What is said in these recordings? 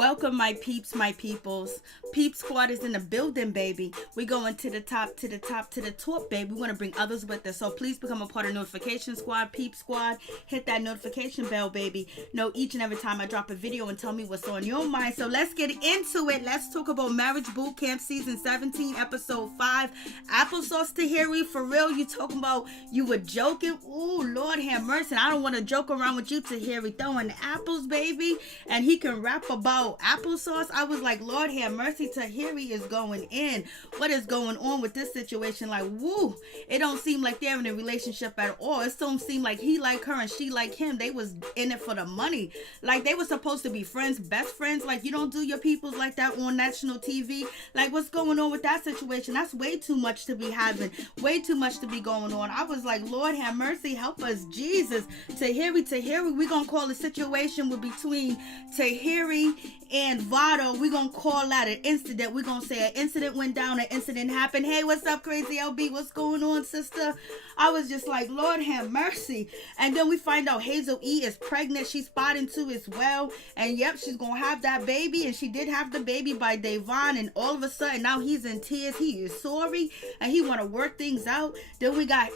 Welcome, my peeps, my peoples. Peep Squad is in the building, baby. We going to the top, to the top, to the top, baby. We want to bring others with us. So please become a part of Notification Squad, Peep Squad. Hit that notification bell, baby. Know each and every time I drop a video and tell me what's on your mind. So let's get into it. Let's talk about Marriage Boot Camp Season 17, Episode 5. Applesauce Tahiri, for real? You talking about you were joking? Ooh, Lord have mercy. I don't want to joke around with you, Tahiri. Throwing apples, baby. And he can rap about applesauce. I was like, Lord have mercy. Tahiri is going in. What is going on with this situation? Like, woo, it don't seem like they're in a relationship at all. It don't seem like he like her and she like him. They was in it for the money. Like, they were supposed to be friends, best friends. Like, you don't do your peoples like that on national TV. Like, what's going on with that situation? That's way too much to be having, way too much to be going on. I was like, Lord have mercy, help us, Jesus. Tahiri, we gonna call the situation with between Tahiri and Vado. We gonna call that an incident. We gonna say an incident went down, an incident happened. Hey, what's up, Crazy LB? What's going on, sister? I was just like, Lord have mercy. And then we find out HazelE is pregnant. She's spotting too as well. And yep, she's gonna have that baby. And she did have the baby by Devon. And all of a sudden, now he's in tears. He is sorry. And he wanna work things out. Then we got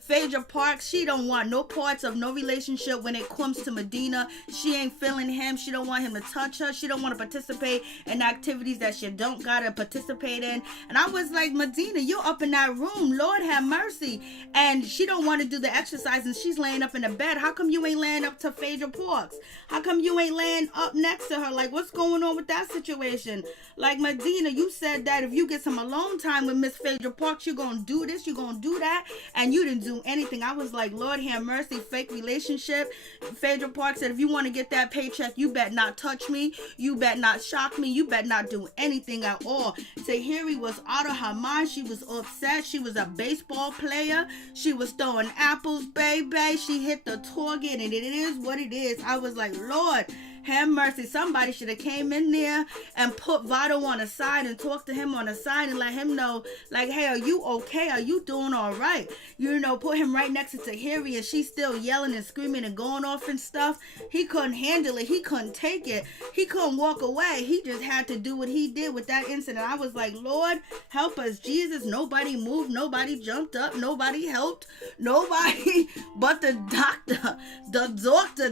Phaedra Parks. She don't want no parts of no relationship when it comes to Medina. She ain't feeling him. She don't want him to touch her. She don't want to participate in activities that she don't gotta participate in. And I was like, Medina, you up in that room, Lord have mercy. And she don't want to do the exercise and she's laying up in the bed. How come you ain't laying up to Phaedra Parks? How come you ain't laying up next to her? Like, what's going on with that situation? Like, Medina, you said that if you get some alone time with Miss Phaedra Parks, you're gonna do this, you're gonna do that, and you didn't do anything. I was like, Lord have mercy, fake relationship. Phaedra Parks said, if you want to get that paycheck, you bet not touch me, you bet not shock me, you bet not do anything at all. Tahiri was out of her mind. She was upset. She was a baseball player. She was throwing apples, baby. She hit the target, and it is what it is. I was like, Lord have mercy. Somebody should have came in there and put Vado on the side and talked to him on the side and let him know, like, hey, are you okay? Are you doing all right? You know, put him right next to Tahiri and she's still yelling and screaming and going off and stuff. He couldn't handle it. He couldn't take it. He couldn't walk away. He just had to do what he did with that incident. I was like, Lord, help us, Jesus. Nobody moved. Nobody jumped up. Nobody helped. Nobody but the doctor.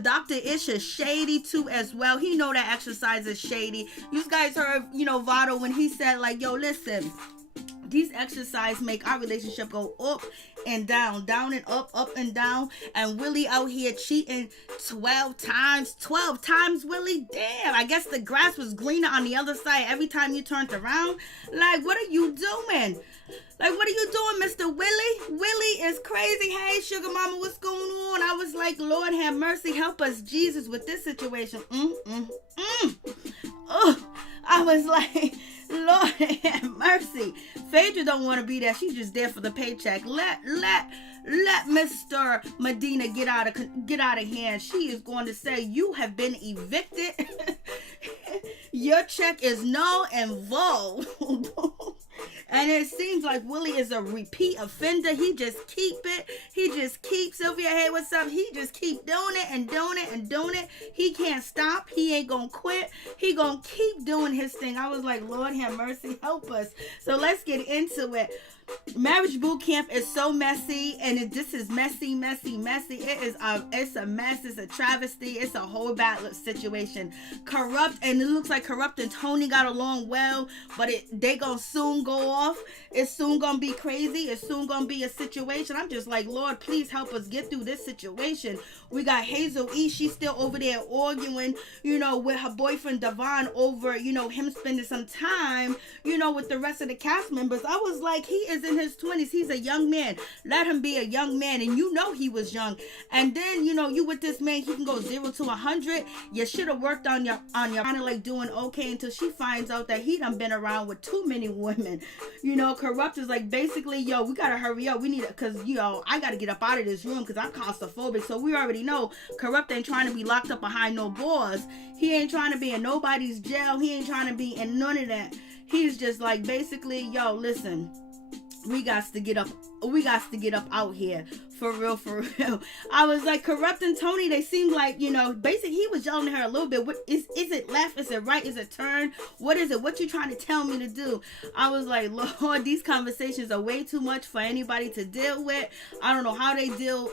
Dr. Ish is shady too as well. He know that exercise is shady. You guys heard, Vado when he said, like, yo, listen, these exercise make our relationship go up and down and up and down. And Willie out here cheating 12 times, Willie. Damn, I guess the grass was greener on the other side every time you turned around. Like, what are you doing? Like, what are you doing, Mr. Willie? Willie is crazy. Hey, sugar mama, what's going on? I was like, Lord have mercy, help us, Jesus, with this situation. I was like, Lord have mercy. Phaedra don't want to be there. She's just there for the paycheck. Let Mr. Medina get out of hand. She is going to say, you have been evicted. Your check is null and void. And it seems like Willie is a repeat offender. He just keep it. He just keeps, Sylvia, hey, what's up? He just keep doing it and doing it and doing it. He can't stop. He ain't gonna quit. He gonna keep doing his thing. I was like, Lord have mercy, help us. So let's get into it. Marriage boot camp is so messy, and this is messy. It's a mess. It's a travesty. It's a whole bad situation. Kurupt, and it looks like Kurupt and Tony got along well, but they gonna soon go off. It's soon gonna be crazy. It's soon gonna be a situation. I'm just like, Lord, please help us get through this situation. We got HazelE. She's still over there arguing, with her boyfriend Devon over, him spending some time, with the rest of the cast members. I was like, he is in his 20s. He's a young man. Let him be a young man. And he was young. And then, you with this man, he can go 0 to 100. You should have worked on your kind of like doing okay until she finds out that he done been around with too many women. Kurupt is like, basically, yo, we gotta hurry up. We need it, because, I gotta get up out of this room because I'm claustrophobic. So we already know Kurupt ain't trying to be locked up behind no bars. He ain't trying to be in nobody's jail. He ain't trying to be in none of that. He's just like, basically, yo, listen, we got to get up out here For real, for real. I was like, Kurupt and Tony, they seemed like, basically he was yelling at her a little bit. What is it left? Is it right? Is it turn? What is it? What you trying to tell me to do? I was like, Lord, these conversations are way too much for anybody to deal with. I don't know how they deal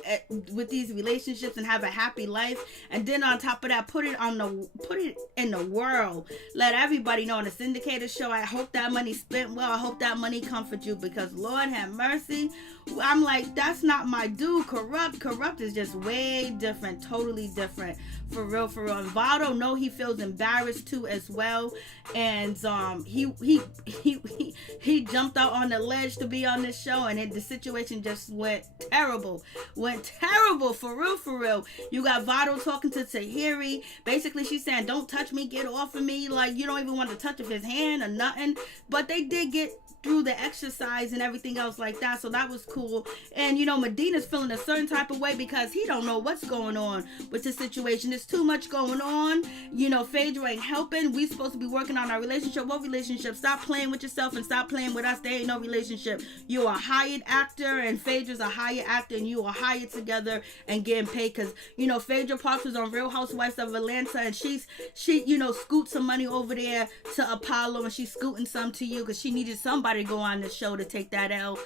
with these relationships and have a happy life. And then on top of that, put it in the world. Let everybody know on the syndicated show. I hope that money spent well. I hope that money comforts you, because Lord have mercy. I'm like, that's not my dude. Kurupt is just way different, totally different. For real, for real. And Vado, no, he feels embarrassed too as well. And he jumped out on the ledge to be on this show, and the situation just went terrible. For real, for real. You got Vado talking to Tahiri. Basically, she's saying, don't touch me, get off of me. Like, you don't even want to touch of his hand or nothing. But they did get through the exercise and everything else like that, so that was cool. And Medina's feeling a certain type of way because he don't know what's going on with the situation. There's too much going on. Phaedra ain't helping. We supposed to be working on our relationship. What relationship? Stop playing with yourself and stop playing with us. There ain't no relationship. You're a hired actor and Phaedra's a hired actor, and you are hired together and getting paid. Because Phaedra Parks was on Real Housewives of Atlanta, and she scoot some money over there to Apollo, and she's scooting some to you because she needed somebody to go on the show to take that L.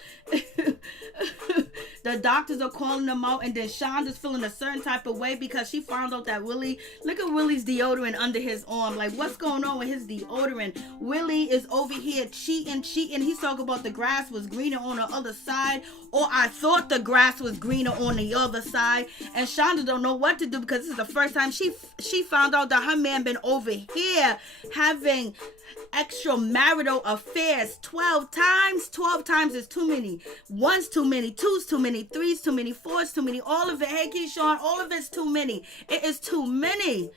The doctors are calling them out, and then Shonda's feeling a certain type of way because she found out that Willie, look at Willie's deodorant under his arm. Like, what's going on with his deodorant? Willie is over here cheating. He's talking about the grass was greener on the other side, or I thought the grass was greener on the other side. And Shonda don't know what to do because this is the first time she found out that her man been over here having extramarital affairs 12 times. 12 times is too many. One's too many, two's too many, three's too many, four's too many, all of it. Hey, Keyshia, all of it's too many. It is too many.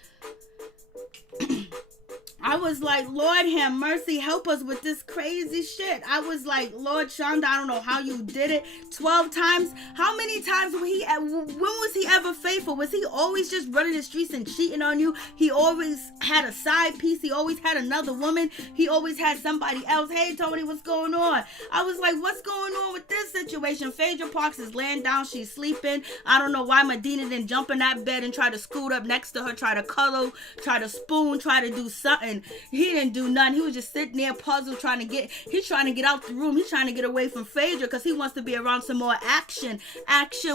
I was like, Lord have mercy, help us with this crazy shit. I was like, Lord Shonda, I don't know how you did it. 12 times. How many times when was he ever faithful? Was he always just running the streets and cheating on you? He always had a side piece. He always had another woman. He always had somebody else. Hey, Tony, what's going on? I was like, what's going on with this situation? Phaedra Parks is laying down. She's sleeping. I don't know why Medina didn't jump in that bed and try to scoot up next to her, try to cuddle, try to spoon, try to do something. He didn't do nothing. He was just sitting there puzzled, he's trying to get out the room. He's trying to get away from Phaedra because he wants to be around some more action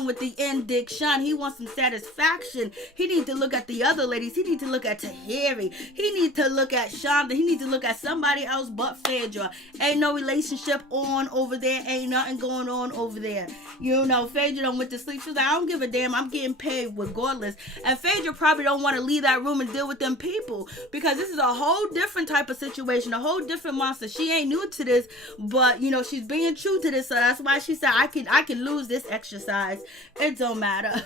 with the indiction. He wants some satisfaction. He needs to look at the other ladies. He needs to look at Tahiri. He needs to look at Shonda. He needs to look at somebody else but Phaedra. Ain't no relationship on over there. Ain't nothing going on over there. Phaedra don't went to sleep. She's like, I don't give a damn. I'm getting paid regardless. And Phaedra probably don't want to leave that room and deal with them people because this is a whole different type of situation, a whole different monster. She ain't new to this, but she's being true to this, so that's why she said I can lose this exercise. It don't matter.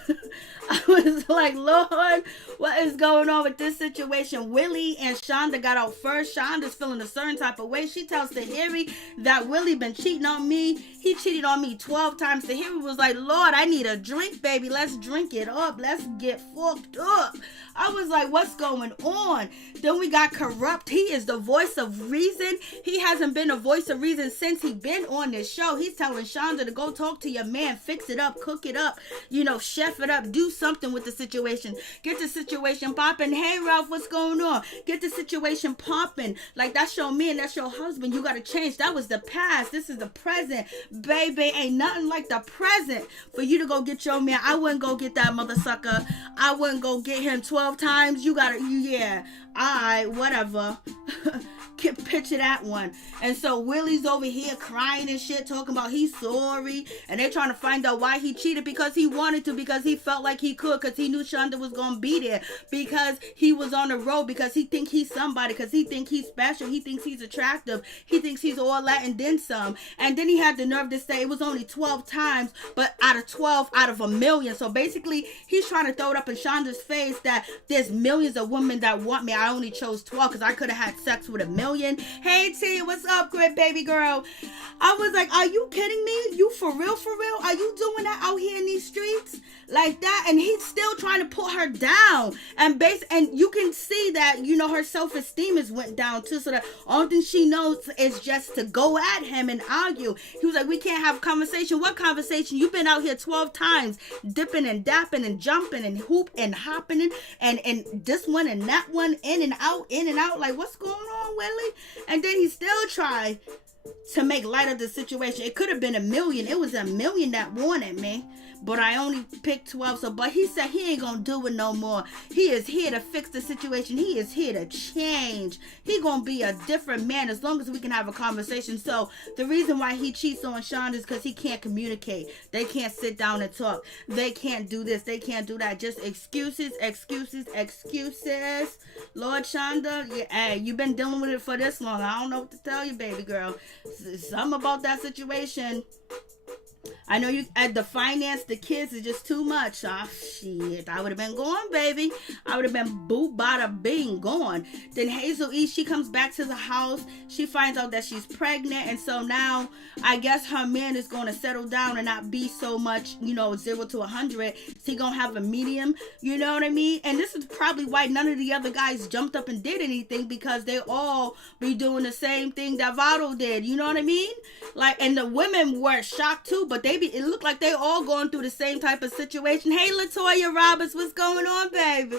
I was like, Lord, what is going on with this situation? Willie and Shonda got out first. Shonda's feeling a certain type of way. She tells Tahiri that Willie been cheating on me. He cheated on me 12 times. Tahiri was like, Lord, I need a drink, baby. Let's drink it up. Let's get fucked up. I was like, what's going on? Then we got Kurupt. He is the voice of reason. He hasn't been a voice of reason since he been on this show. He's telling Shonda to go talk to your man, fix it up, cook it up, chef it up, do something with the situation. Get the situation popping. Hey, Ralph, what's going on? Get the situation popping. Like, that's your man, that's your husband. You got to change. That was the past. This is the present. Baby, ain't nothing like the present for you to go get your man. I wouldn't go get that mother sucker. I wouldn't go get him 12 times. Whatever. Picture that one. And so Willie's over here crying and shit, talking about he's sorry, and they're trying to find out why he cheated. Because he wanted to, because he felt like he could, because he knew Shonda was gonna be there, because he was on the road, because he think he's somebody, because he think he's special, he thinks he's attractive, he thinks he's all that and then some. And then he had the nerve to say it was only 12 times, but out of 12 out of a million. So basically he's trying to throw it up in Shonda's face that there's millions of women that want me. I only chose 12 because I could have had sex with a million. million. Hey T, what's up, good baby girl? I was like, are you kidding me? You for real, for real? Are you doing that out here in these streets like that? And he's still trying to put her down, and you can see that, you know, her self-esteem has went down too, so that only thing she knows is just to go at him and argue. He was like, we can't have a conversation. What conversation? You've been out here 12 times dipping and dapping and jumping and hoop and hopping and this one and that one, in and out, like, what's going on, Willie? And then he still tried to make light of the situation. It could have been $1 million. It was $1 million that wanted me, but I only picked 12. So, but he said he ain't gonna do it no more. He is here to fix the situation. He is here to change. He gonna be a different man as long as we can have a conversation. So the reason why he cheats on Shonda is because he can't communicate. They can't sit down and talk. They can't do this. They can't do that. Just excuses, excuses, excuses. Lord Shonda, hey, you've been dealing with it for this long. I don't know what to tell you, baby girl. Something about that situation. I know you at the finance, the kids is just too much. Shit. I would have been gone, baby. I would have been boop, bada, bing, gone. Then HazelE, she comes back to the house. She finds out that she's pregnant. And so now, I guess her man is going to settle down and not be so much, you know, 0 to 100. He going to have a medium, you know what I mean? And this is probably why none of the other guys jumped up and did anything, because they all be doing the same thing that Vado did, you know what I mean? Like, and the women were shocked too, but it looked like they all going through the same type of situation. Hey, Latoya Roberts, what's going on, baby?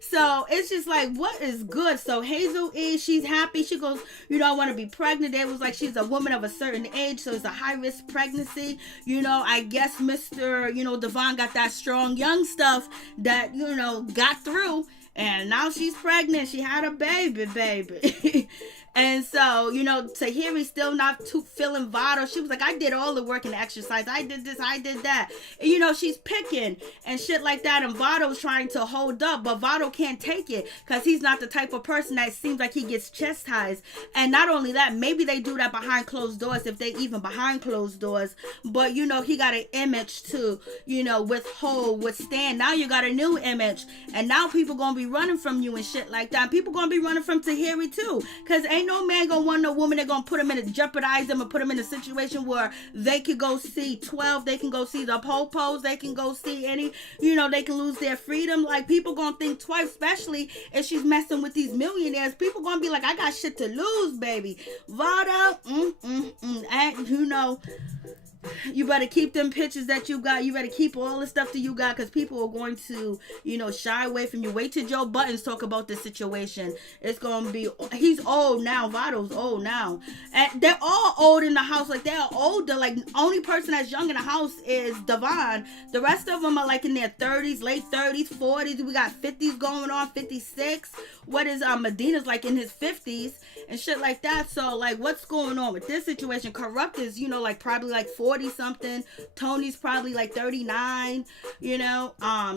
So it's just like, what is good? So HazelE, she's happy. She goes, you know, I want to be pregnant. It was like she's a woman of a certain age, so it's a high-risk pregnancy. You know, I guess Mr., you know, Devon got that strong young stuff that, you know, got through. And now she's pregnant. She had a baby. And so, you know, Tahiri's still not too feeling Vado. She was like, I did all the work and the exercise. I did this, I did that. And, you know, she's picking and shit like that. And Vado's trying to hold up, but Vado can't take it because he's not the type of person that seems like he gets chastised. And not only that, maybe they do that behind closed doors, if they even behind closed doors. But, you know, he got an image to, you know, withstand. Now you got a new image. And now people going to be running from you and shit like that. People going to be running from Tahiri too. Because ain't no man gonna want no woman that gonna put him in a jeopardize them or put him in a situation where they could go see 12, they can go see the popos, they can go see any, you know, they can lose their freedom. Like, people gonna think twice, especially if she's messing with these millionaires. People gonna be like, I got shit to lose, baby. Vado, and you know, you better keep them pictures that you got. You better keep all the stuff that you got, because people are going to, you know, shy away from you. Wait till Joe Buttons talk about this situation. It's going to be, he's old now. Vado's old now. And they're all old in the house. Like, they're older. Like, only person that's young in the house is Devon. The rest of them are like in their 30s, late 30s, 40s. We got 50s going on, 56. What is Medina's like in his 50s and shit like that. So, like, what's going on with this situation? Kurupt is, you know, like probably like 40 something. Tony's probably like 39, you know.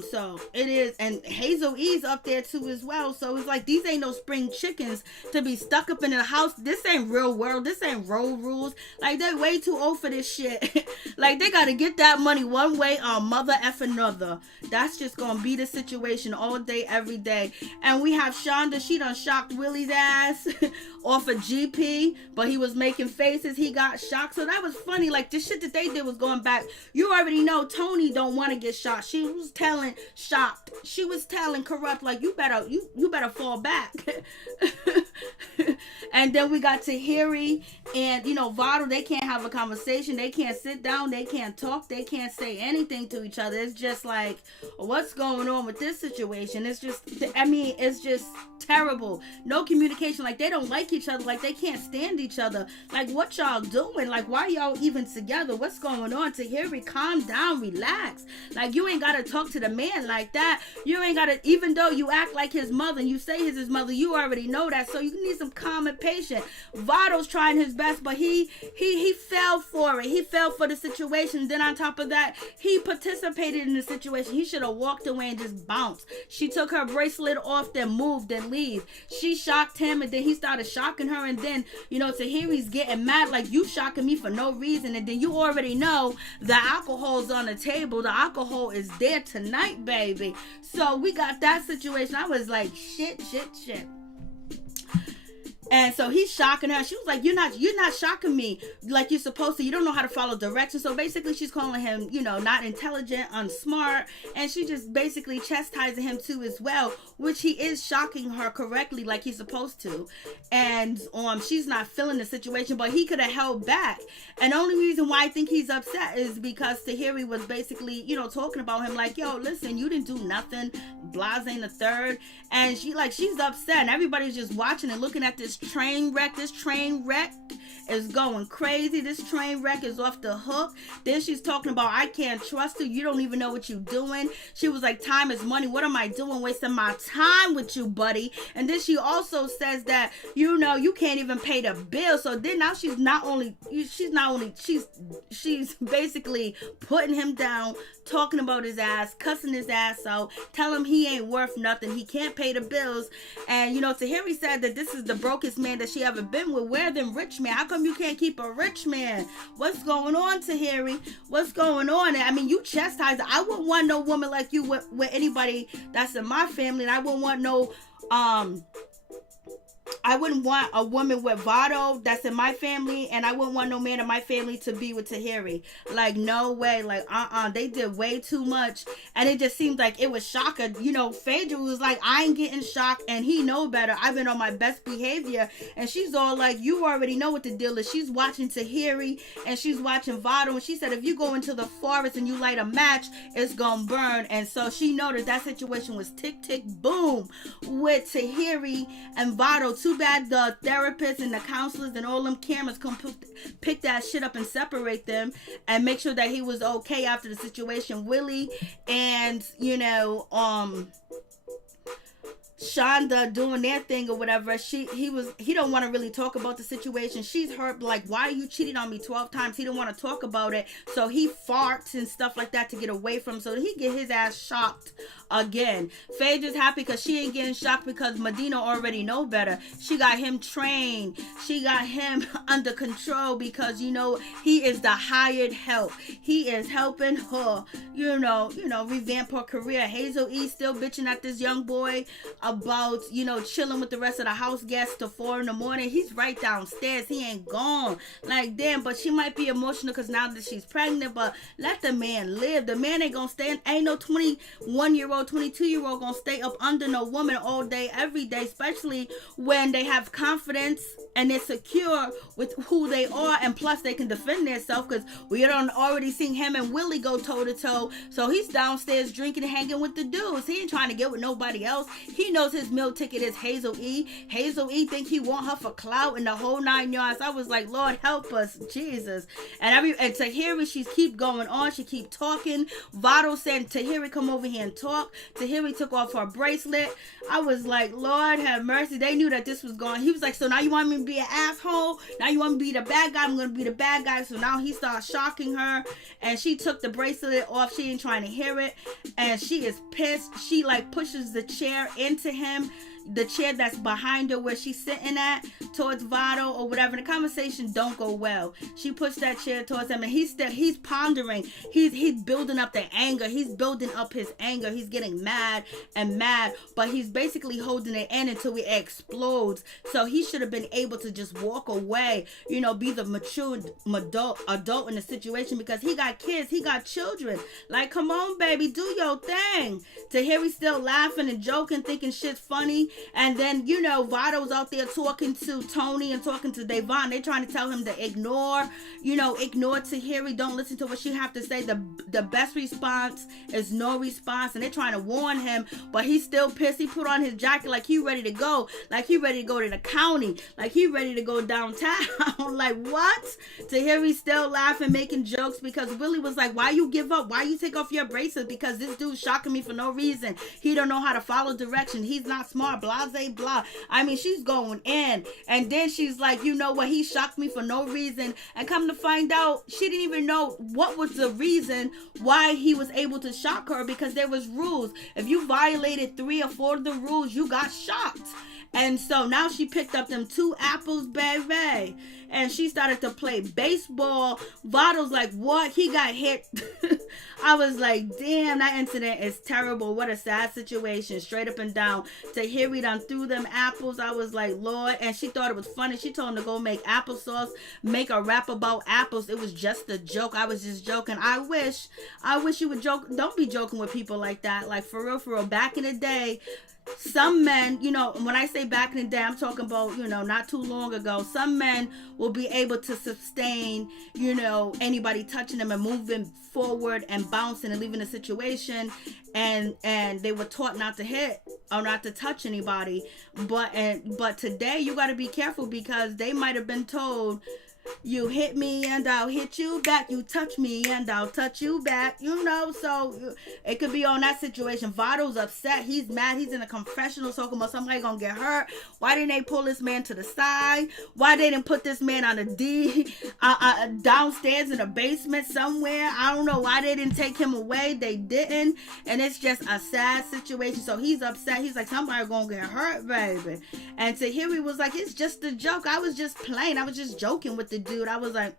So it is, and HazelE's up there too as well. So it's like, these ain't no spring chickens to be stuck up in the house. This ain't real world. This ain't road rules. Like, they're way too old for this shit. Like, they gotta get that money one way or mother F another. That's just gonna be the situation all day, every day. And we have Shonda. She done shocked Willie's ass off a GP, but he was making faces. He got shocked. So that was funny. Like, the shit that they did was going back. You already know Tony don't want to get shot. She was telling Kurupt, like, you better fall back. And then we got Tahiri and, you know, Vado. They can't have a conversation. They can't sit down. They can't talk. They can't say anything to each other. It's just like, what's going on with this situation? It's just, I mean, it's just terrible. No communication. Like, they don't like each other. Like, they can't stand each other. Like, what y'all doing? Like, why y'all even together? What's going on? Tahiri, calm down, relax. Like, you ain't gotta talk to the man like that. You ain't gotta, even though you act like his mother and you say he's his mother, you already know that. So you need some calm and patience. Vado's trying his best, but he fell for it. He fell for the situation. Then on top of that, he participated in the situation. He should have walked away and just bounced. She took her bracelet off, then moved, then leave. She shocked him, and then he started shocking her, and then, you know, Tahiri's getting mad, like, you shocking me for no reason. And then you already know the alcohol's on the table. The alcohol is there tonight, baby. So we got that situation. I was like, shit. And so he's shocking her. She was like, you're not shocking me like you're supposed to. You don't know how to follow directions. So basically she's calling him, not intelligent, unsmart. And she just basically chastising him too as well, which he is shocking her correctly like he's supposed to. And she's not feeling the situation, but he could have held back. And the only reason why I think he's upset is because Tahiri was basically, talking about him like, yo, listen, you didn't do nothing. Blase the third. And she's upset. And everybody's just watching and looking at this train wreck. This train wreck is going crazy. This train wreck is off the hook. Then she's talking about, I can't trust you. You don't even know what you're doing. She was like, time is money. What am I doing? Wasting my time with you, buddy. And then she also says that, you can't even pay the bill. So then now she's basically putting him down, talking about his ass, cussing his ass out, tell him he ain't worth nothing. He can't pay the bills. And, Tahiri said that this is the brokest man that she ever been with. Where them rich man? How come you can't keep a rich man? What's going on, Tahiri? What's going on? I mean, you chastise. I wouldn't want no woman like you with anybody that's in my family. And I wouldn't want no, I wouldn't want a woman with Vado that's in my family, and I wouldn't want no man in my family to be with Tahiri. Like, no way. Like, they did way too much. And it just seemed like it was shocking. Phaedra was like, I ain't getting shocked, and he know better. I've been on my best behavior. And she's all like, you already know what the deal is. She's watching Tahiri, and she's watching Vado, and she said, if you go into the forest and you light a match, it's gonna burn. And so she noticed that situation was tick, tick, boom with Tahiri and Vado. Too bad the therapists and the counselors and all them cameras come pick that shit up and separate them and make sure that he was okay after the situation. Willie and Shonda doing their thing or whatever. He don't want to really talk about the situation. She's hurt, like, why are you cheating on me 12 times? He don't want to talk about it, so he farts and stuff like that to get away from him, so he get his ass shocked again. Phaedra's happy because she ain't getting shocked because Medina already know better. She got him trained. She got him under control because he is the hired help. He is helping her revamp her career. HazelE still bitching at this young boy about chilling with the rest of the house guests till 4 a.m. He's right downstairs. He ain't gone. Like, damn. But she might be emotional because now that she's pregnant, but let the man live. The man ain't gonna stay. Ain't no 21-year-old, 22-year-old gonna stay up under no woman all day every day, especially when they have confidence and they're secure with who they are, and plus they can defend themselves, because we done already seen him and Willie go toe to toe. So he's downstairs drinking and hanging with the dudes. He ain't trying to get with nobody else. He knows his meal ticket is HazelE. HazelE think he want her for clout and the whole 9 yards. I was like, Lord help us, Jesus. And Tahiri, she keep going on. She keep talking. Vado said, Tahiri, come over here and talk. Tahiri took off her bracelet. I was like, Lord have mercy. They knew that this was going. He was like, so now you want me to be an asshole? Now you want me to be the bad guy? I'm going to be the bad guy. So now he starts shocking her, and she took the bracelet off. She ain't trying to hear it, and she is pissed. She pushes the chair into him, the chair that's behind her where she's sitting at, towards Vado or whatever. The conversation don't go well. She pushed that chair towards him, and he's pondering. He's building up the anger. He's building up his anger. He's getting mad and mad, but he's basically holding it in until it explodes. So he should have been able to just walk away, be the mature adult in the situation, because he got kids, he got children. Like, come on, baby, do your thing. Tahiri's still laughing and joking, thinking shit's funny. And then, Vado's out there talking to Tony and talking to Devon. They're trying to tell him to ignore Tahiri. Don't listen to what she have to say. The best response is no response. And they're trying to warn him, but he's still pissed. He put on his jacket like he ready to go. Like he ready to go to the county. Like he ready to go downtown. Like, what? Tahiri's still laughing, making jokes, because Willie was like, why you give up? Why you take off your bracelet? Because this dude's shocking me for no reason. He don't know how to follow direction. He's not smart. Blase, blah. I mean, she's going in. And then she's like, you know what? He shocked me for no reason. And come to find out, she didn't even know what was the reason why he was able to shock her, because there was rules. If you violated 3 or 4 of the rules, you got shocked. And so now she picked up them 2 apples, baby. and she started to play baseball. Vado's like, what? He got hit. I was like, damn, that incident is terrible. What a sad situation, straight up and down. Tahiri done threw them apples. I was like, Lord. And she thought it was funny. She told him to go make applesauce, make a rap about apples. It was just a joke. I was just joking. I wish you would joke. Don't be joking with people like that. Like, for real, back in the day, some men, you know, when I say back in the day, I'm talking about, you know, not too long ago, some men will be able to sustain, you know, anybody touching them and moving forward and bouncing and leaving a situation, and they were taught not to hit or not to touch anybody. But today you got to be careful, because they might have been told, you hit me and I'll hit you back. You touch me and I'll touch you back. You know, so it could be on that situation. Vado's upset. He's mad. He's in a confessional talking about somebody gonna get hurt. Why didn't they pull this man to the side? Why they didn't put this man on a downstairs in a basement somewhere? I don't know why they didn't take him away. They didn't. And it's just a sad situation. So he's upset. He's like, somebody gonna get hurt, baby. And Tahiri was like, it's just a joke. I was just playing. I was just joking with the dude. I was like,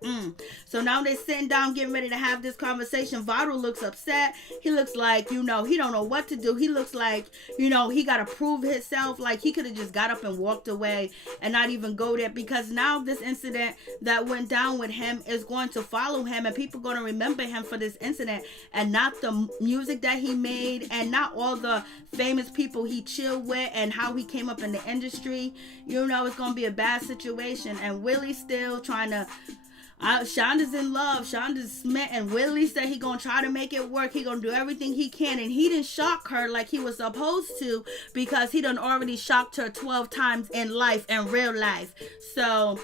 So now they're sitting down getting ready to have this conversation. Vado looks upset. He looks like, you know, he don't know what to do. He looks like, you know, he got to prove himself. Like, he could have just got up and walked away and not even go there, because now this incident that went down with him is going to follow him, and people are going to remember him for this incident, and not the music that he made, and not all the famous people he chilled with and how he came up in the industry. You know, it's going to be a bad situation. And Willie's still trying to Shonda's in love. Shonda's smitten. Willie said he gonna try to make it work. He gonna do everything he can, and he didn't shock her like he was supposed to, because he done already shocked her 12 times in life, in real life. So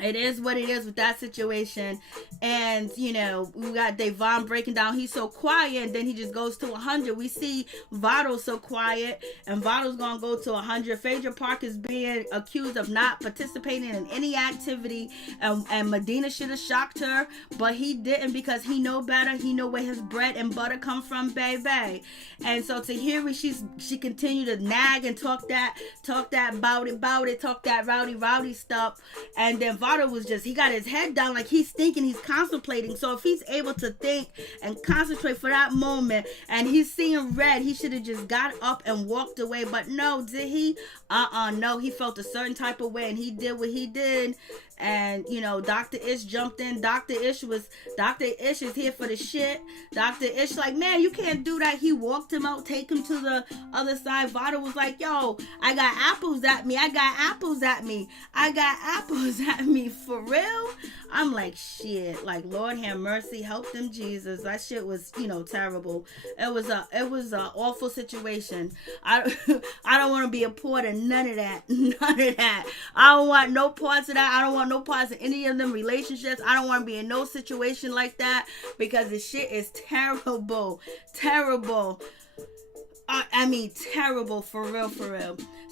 it is what it is with that situation. And, you know, we got Devon breaking down. He's so quiet, and then he just goes to 100. We see Vado so quiet, and Vado's gonna go to 100. Phaedra Parks is being accused of not participating in any activity, and Medina should have shocked her, but he didn't, because he know better. He know where his bread and butter come from, baby. And so Tahiri, she continued to nag and talk that bout it, talk that rowdy stuff. And then Vado was just, he got his head down, like he's thinking, he's contemplating. So if he's able to think and concentrate for that moment, and he's seeing red, he should have just got up and walked away. But no, did he? No, he felt a certain type of way, and he did what he did. And, you know, Dr. Ish jumped in. Dr. Ish is here for the shit. Dr. Ish like, man, you can't do that. He walked him out, take him to the other side. Vado was like, yo, I got apples at me. For real? I'm like, shit. Like, Lord have mercy. Help them, Jesus. That shit was, you know, terrible. It was a awful situation. I don't want to be a part of none of that. I don't want no parts of that. I don't want no parts of any of them relationships. I don't want to be in no situation like that, because the shit is terrible. I mean, terrible, for real.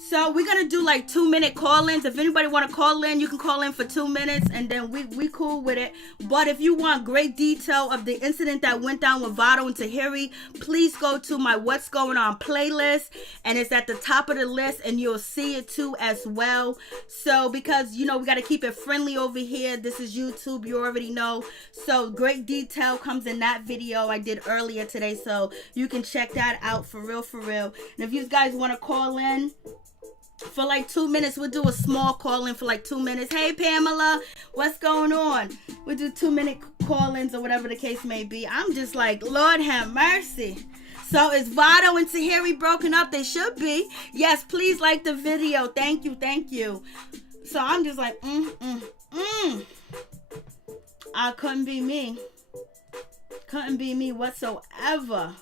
So we're gonna do like 2-minute call-ins. If anybody want to call in, you can call in for 2 minutes, and then we cool with it. But if you want great detail of the incident that went down with Vado and Tahiri, please go to my What's Going On playlist, and it's at the top of the list, and you'll see it too as well. So because, you know, we got to keep it friendly over here. This is YouTube, you already know. So great detail comes in that video I did earlier today, so you can check that out for real. And if you guys want to call in for like 2 minutes, we'll do a small call in for like 2 minutes. Hey Pamela, what's going on? We'll do 2-minute call-ins or whatever the case may be. I'm just like, Lord have mercy. So is Vado and Tahiri broken up? They should be. Yes, please like the video. Thank you. So I'm just like, I couldn't be me whatsoever.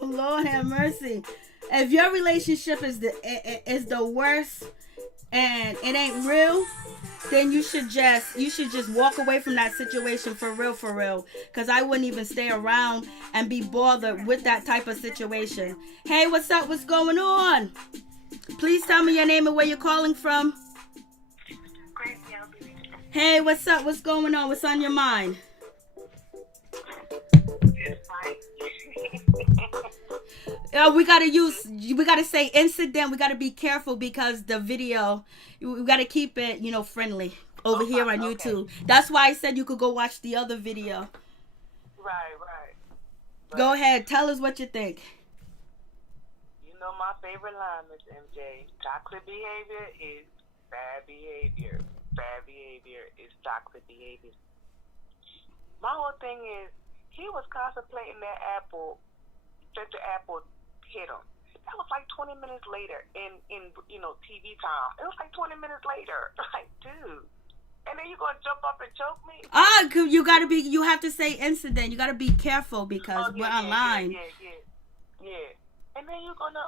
Lord have mercy. If your relationship is the worst and it ain't real, then you should just walk away from that situation for real. Because I wouldn't even stay around and be bothered with that type of situation. Hey, what's up? What's going on? Please tell me your name and where you're calling from. Hey, what's up? What's going on? What's on your mind? We gotta say incident. We gotta be careful because the video, we gotta keep it, friendly over here on YouTube. That's why I said you could go watch the other video. Right. Go ahead. Tell us what you think. You know my favorite line, Miss MJ. Toxic behavior is bad behavior. Bad behavior is toxic behavior. My whole thing is, he was contemplating that the apple hit him. That was like 20 minutes later in TV time. It was like 20 minutes later. Like, dude. And then you gonna jump up and choke me? You have to say incident. You gotta be careful because we're online. Yeah. And then you gonna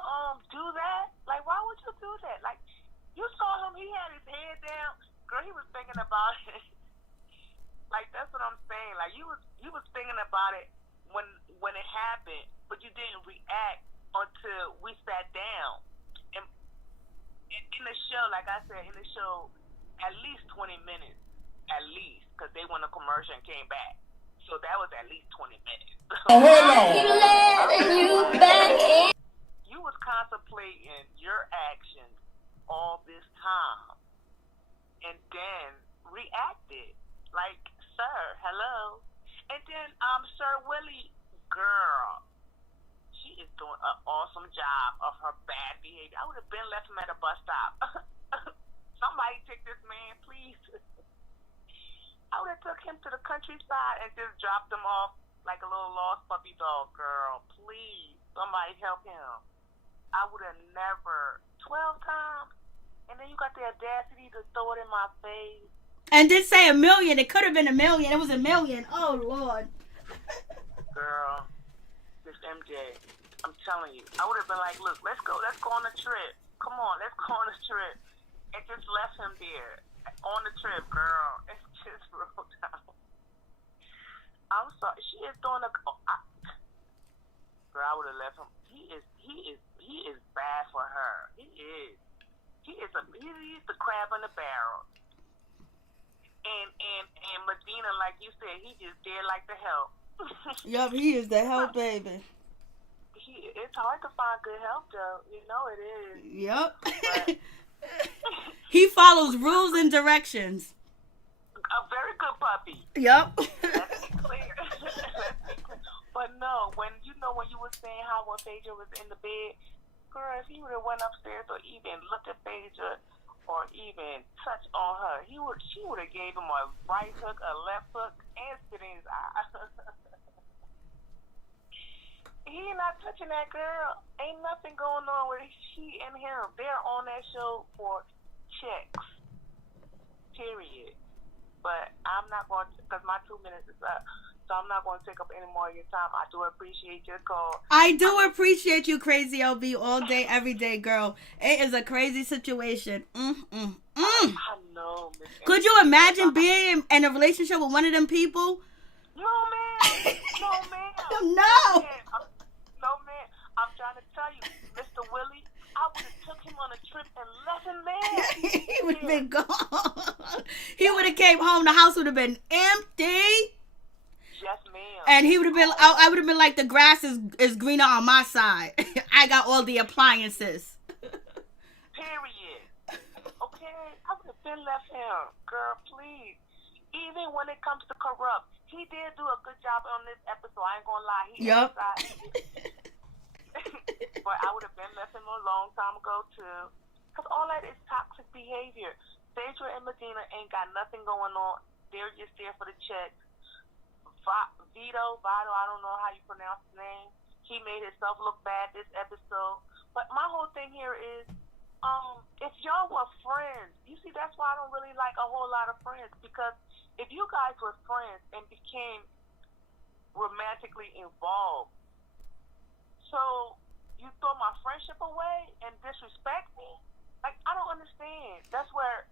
do that? Like, why would you do that? Like, you saw him, he had his head down. Girl, he was thinking about it. Like, that's what I'm saying. Like, you was thinking about it when it happened, but you didn't react until we sat down. And in the show, like I said, at least 20 minutes. At least. Because they went to commercial and came back. So that was at least 20 minutes. You was contemplating your actions all this time. And then reacted. Like, sir, hello. And then, Sir Willie, girl, she is doing an awesome job of her bad behavior. I would have been left him at a bus stop. Somebody take this man, please. I would have took him to the countryside and just dropped him off like a little lost puppy dog, girl. Please, somebody help him. I would have never. 12 times? And then you got the audacity to throw it in my face. And did say $1 million. It could have been $1 million. It was $1 million. Oh, Lord. Girl, this MJ, I'm telling you, I would have been like, look, let's go on a trip. Come on, let's go on a trip. And just left him there on the trip, girl. It's just rolled down. I'm sorry. She is doing girl, I would have left him. He is bad for her. He is. He's the crab in the barrel. And Medina, like you said, he just did like the help. Yup, he is the help, baby. It's hard to find good help, though. You know it is. Yup. He follows rules and directions. A very good puppy. Yup. Let's be clear. But no, when you were saying how when Phaedra was in the bed, girl, if he would have went upstairs or even looked at Phaedra or even touched on her, she would have gave him a right hook, a left hook, and spit in his eye. He not touching that girl. Ain't nothing going on with she and him. They're on that show for checks. Period. But I'm not going to, because my 2 minutes is up. So I'm not going to take up any more of your time. I do appreciate your call. I do appreciate you, Crazy LB, all day, every day, girl. It is a crazy situation. I know, Miss Could you imagine being in a relationship with one of them people? No, man. No. No, man. I'm trying to tell you, Mr. Willie, I would have took him on a trip and left him there. He would have been gone. He would have came home. The house would have been empty. Yes, ma'am. And he would have been. I would have been like, the grass is greener on my side. I got all the appliances. Period. Okay, I would have been left him, girl. Please. Even when it comes to Kurupt, he did do a good job on this episode. I ain't gonna lie. Yup. But I would have been left him a long time ago too, because all that is toxic behavior. Phaedra and Medina ain't got nothing going on. They're just there for the check. Vado, I don't know how you pronounce his name. He made himself look bad this episode. But my whole thing here is, if y'all were friends, you see, that's why I don't really like a whole lot of friends. Because if you guys were friends and became romantically involved, so you throw my friendship away and disrespect me? Like, I don't understand. That's where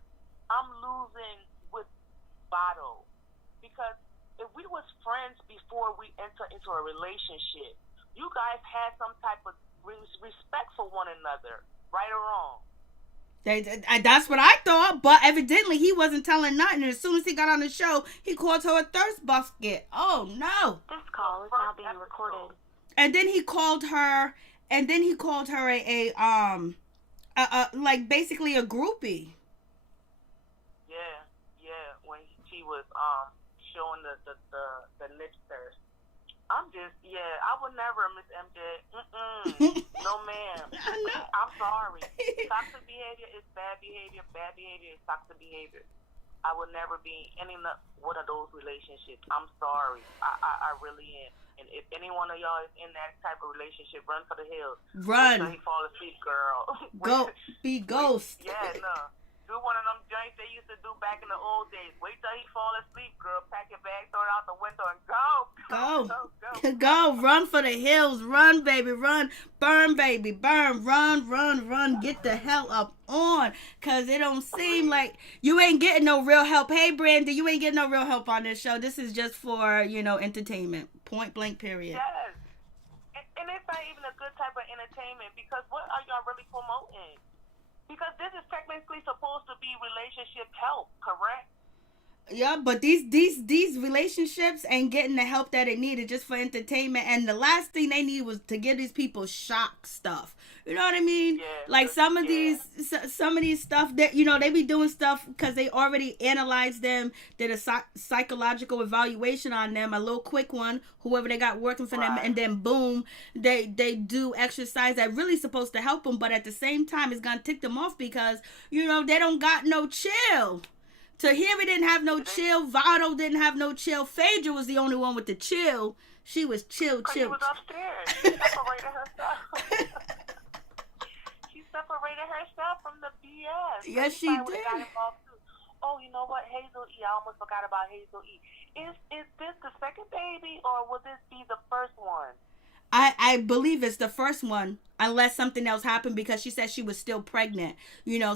I'm losing with Vado. Because if we was friends before we enter into a relationship, you guys had some type of respect for one another, right or wrong. That's what I thought, but evidently he wasn't telling nothing. And as soon as he got on the show, he called her a thirst bucket. Oh, no. This call is now being recorded. And then he called her And then he called her like basically a groupie. Yeah, yeah. When she was showing the lip thirst. I'm just, yeah, I would never, Miss MJ. No, ma'am. I'm sorry. Toxic behavior is bad behavior. Bad behavior is toxic behavior. I would never be in any one of those relationships. I'm sorry. I really am. And if any one of y'all is in that type of relationship, run for the hills. Run. Until he fall asleep, girl. Go. Be ghost. Yeah, no. Do one of them joints they used to do back in the old days. Wait till he fall asleep, girl. Pack your bag, throw it out the window, and go. Go. Run for the hills. Run, baby. Run. Burn, baby. Burn. Run. Get the hell up on. Because it don't seem like you ain't getting no real help. Hey, Brandy, you ain't getting no real help on this show. This is just for, entertainment. Point blank, period. Yes. And it's not even a good type of entertainment because what are y'all really promoting? Because this is technically supposed to be relationship help, correct? Yeah, but these relationships ain't getting the help that it needed just for entertainment. And the last thing they need was to give these people shock stuff. You know what I mean? Yeah, like some of these stuff that they be doing stuff because they already analyzed them, did a psychological evaluation on them, a little quick one, whoever they got working for them, and then boom, they do exercise that really supposed to help them, but at the same time it's gonna tick them off because they don't got no chill. Tahiri didn't have no chill. Vado didn't have no chill. Phaedra was the only one with the chill. She was chill. She was upstairs. She separated herself. She separated herself from the BS. Yes, she did. Oh, you know what? HazelE. I almost forgot about HazelE. Is this the second baby or will this be the first one? I believe it's the first one, unless something else happened because she said she was still pregnant,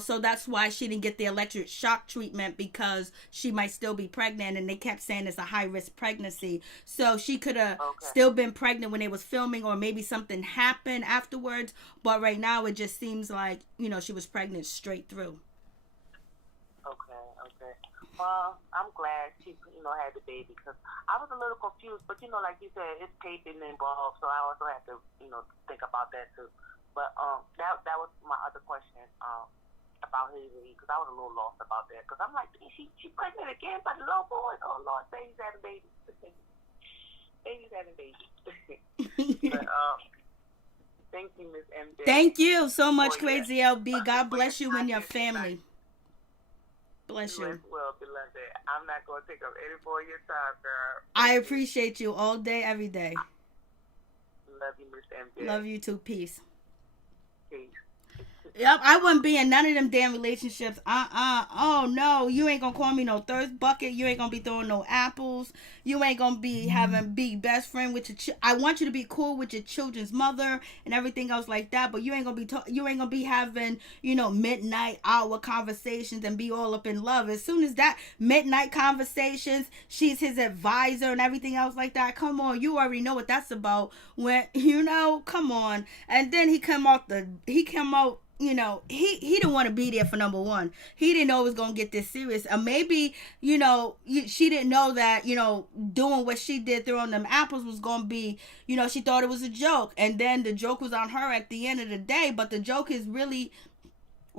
so that's why she didn't get the electric shock treatment because she might still be pregnant and they kept saying it's a high risk pregnancy. So she could have still been pregnant when they was filming or maybe something happened afterwards. But right now it just seems like, she was pregnant straight through. Okay. Well, I'm glad she, had the baby because I was a little confused. But, like you said, it's taping involved, so I also had to, think about that too. But that was my other question about HazelE because I was a little lost about that because I'm like, she pregnant again by the little boy? Oh, Lord, baby's having baby. Baby's having baby. But, thank you, Miss MJ. Thank you so much, Crazy LB. God bless you and your family. Bless you. Well, beloved, I'm not going to take up any more of your time, girl. I appreciate you all day, every day. Love you, Miss MJ. Love you too. Peace. Peace. Yep, I wouldn't be in none of them damn relationships. Oh, no. You ain't gonna call me no thirst bucket. You ain't gonna be throwing no apples. You ain't gonna be be best friend with your I want you to be cool with your children's mother and everything else like that. But you ain't gonna be having, midnight hour conversations and be all up in love. As soon as that midnight conversations, she's his advisor and everything else like that. Come on, you already know what that's about. When, come on. And then he come out, he didn't want to be there for number one. He didn't know it was going to get this serious. Maybe, she didn't know that, doing what she did throwing them apples was going to be, she thought it was a joke. And then the joke was on her at the end of the day. But the joke is really,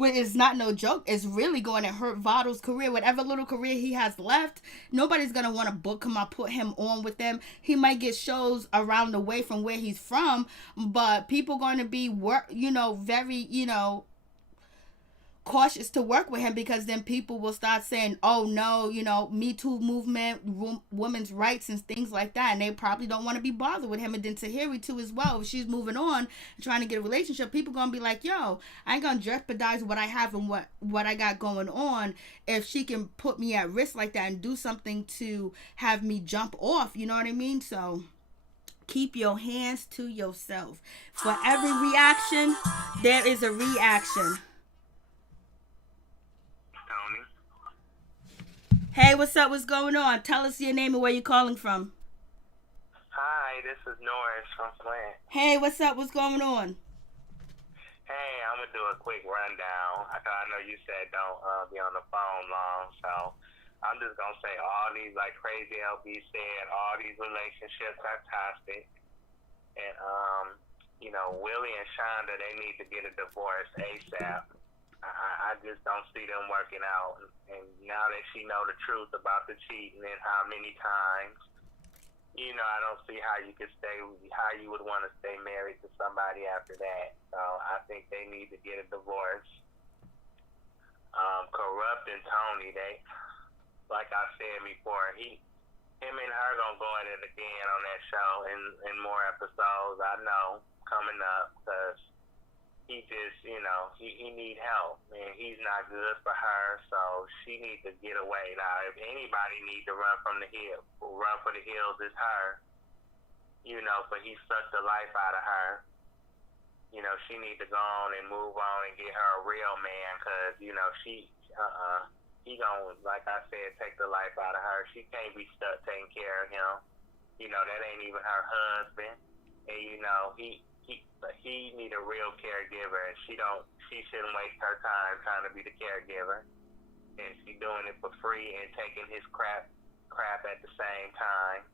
it's not no joke. It's really going to hurt Vado's career. Whatever little career he has left, nobody's going to want to book him or put him on with them. He might get shows around the way from where he's from, but people going to be, very, cautious to work with him because then people will start saying, oh no, Me Too movement, women's rights and things like that, and they probably don't want to be bothered with him. And then Tahiri too as well. If she's moving on and trying to get a relationship, people gonna be like, yo, I ain't gonna jeopardize what I have and what I got going on if she can put me at risk like that and do something to have me jump off, you know what I mean? So keep your hands to yourself. For every reaction, there is a reaction. Hey, what's up? What's going on? Tell us your name and where you're calling from. Hi, this is Norris from Flint. Hey, what's up? What's going on? Hey, I'm going to do a quick rundown. I know you said don't be on the phone long, so I'm just going to say all these, like Crazy LB said, all these relationships are toxic. And You know, Willie and Shonda, they need to get a divorce ASAP. I just don't see them working out. And now that she know the truth about the cheating and how many times, you know, I don't see how you could how you would want to stay married to somebody after that. So I think they need to get a divorce. Kurupt and Tony, they, like I said before, him and her gonna go at it again on that show in more episodes. I know coming up, because he just, you know, he need help, and he's not good for her, so she needs to get away. Now, if anybody needs to run for the hills, it's her. You know, but he sucked the life out of her. You know, she needs to go on and move on and get her a real man, because, you know, he gonna, like I said, take the life out of her. She can't be stuck taking care of him. You know, that ain't even her husband. And, you know, he need a real caregiver, and she shouldn't waste her time trying to be the caregiver. And she doing it for free and taking his crap at the same time.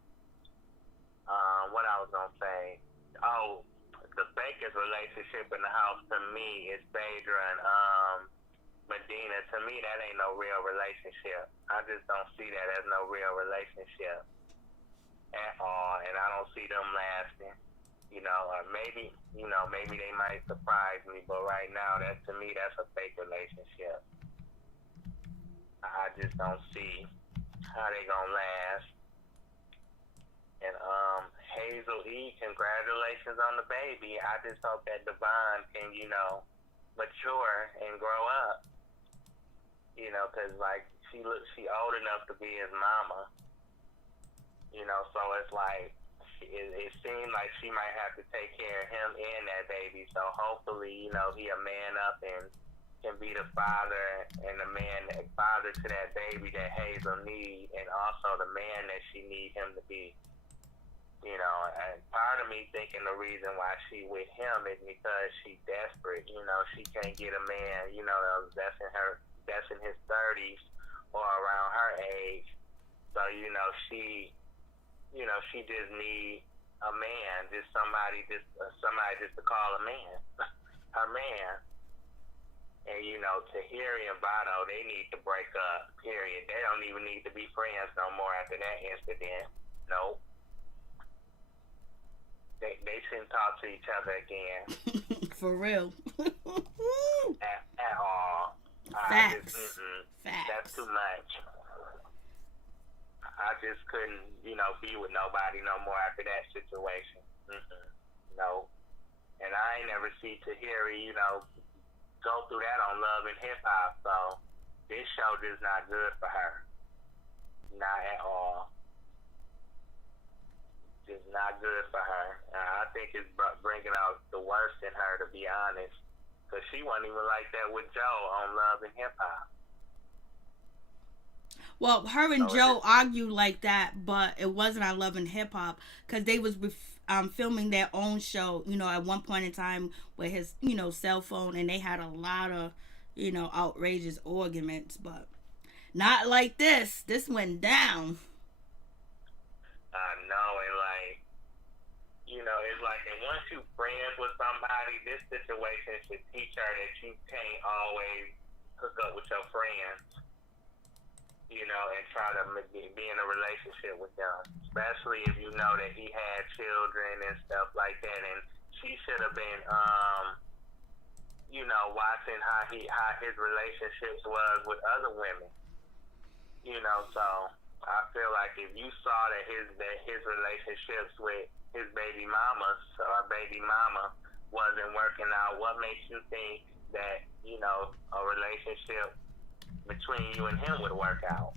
What I was gonna say? Oh, the fakest relationship in the house to me is Phaedra and Medina. To me, that ain't no real relationship. I just don't see that as no real relationship at all, and I don't see them lasting. You know, maybe they might surprise me, but right now, to me, that's a fake relationship. I just don't see how they gonna last. And HazelE, congratulations on the baby. I just hope that Devon can, you know, mature and grow up. You know, because like she old enough to be his mama. You know, so it's like. It seemed like she might have to take care of him and that baby. So hopefully, you know, he a man up and can be the father and the father to that baby that Hazel needs, and also the man that she needs him to be. You know, and part of me thinking the reason why she with him is because she desperate. You know, she can't get a man, you know, that's in his 30s or around her age. So, you know, she just need a man, just somebody just to call a man, her man. And, you know, Tahiri and Vado, they need to break up, period. They don't even need to be friends no more after that incident. Nope. They shouldn't talk to each other again. For real. At all. Facts. Facts. That's too much. I just couldn't, you know, be with nobody no more after that situation. No. And I ain't never see Tahiri, you know, go through that on Love and Hip Hop. So this show just not good for her. Not at all. Just not good for her. I think it's bringing out the worst in her, to be honest. Because she wasn't even like that with Joe on Love and Hip Hop. Well, her and Joe argued like that, but it wasn't on Love and Hip Hop, because they was filming their own show, you know, at one point in time with his, you know, cell phone, and they had a lot of, you know, outrageous arguments, but not like this. This went down. I know, and like, you know, it's like, and once you friends with somebody, this situation should teach her that you can't always hook up with your friends. You know, and try to be in a relationship with them, especially if you know that he had children and stuff like that. And she should have been, you know, watching how his relationships was with other women. You know, so I feel like if you saw that his relationships with his baby mama wasn't working out, what makes you think that, you know, a relationship between you and him would work out?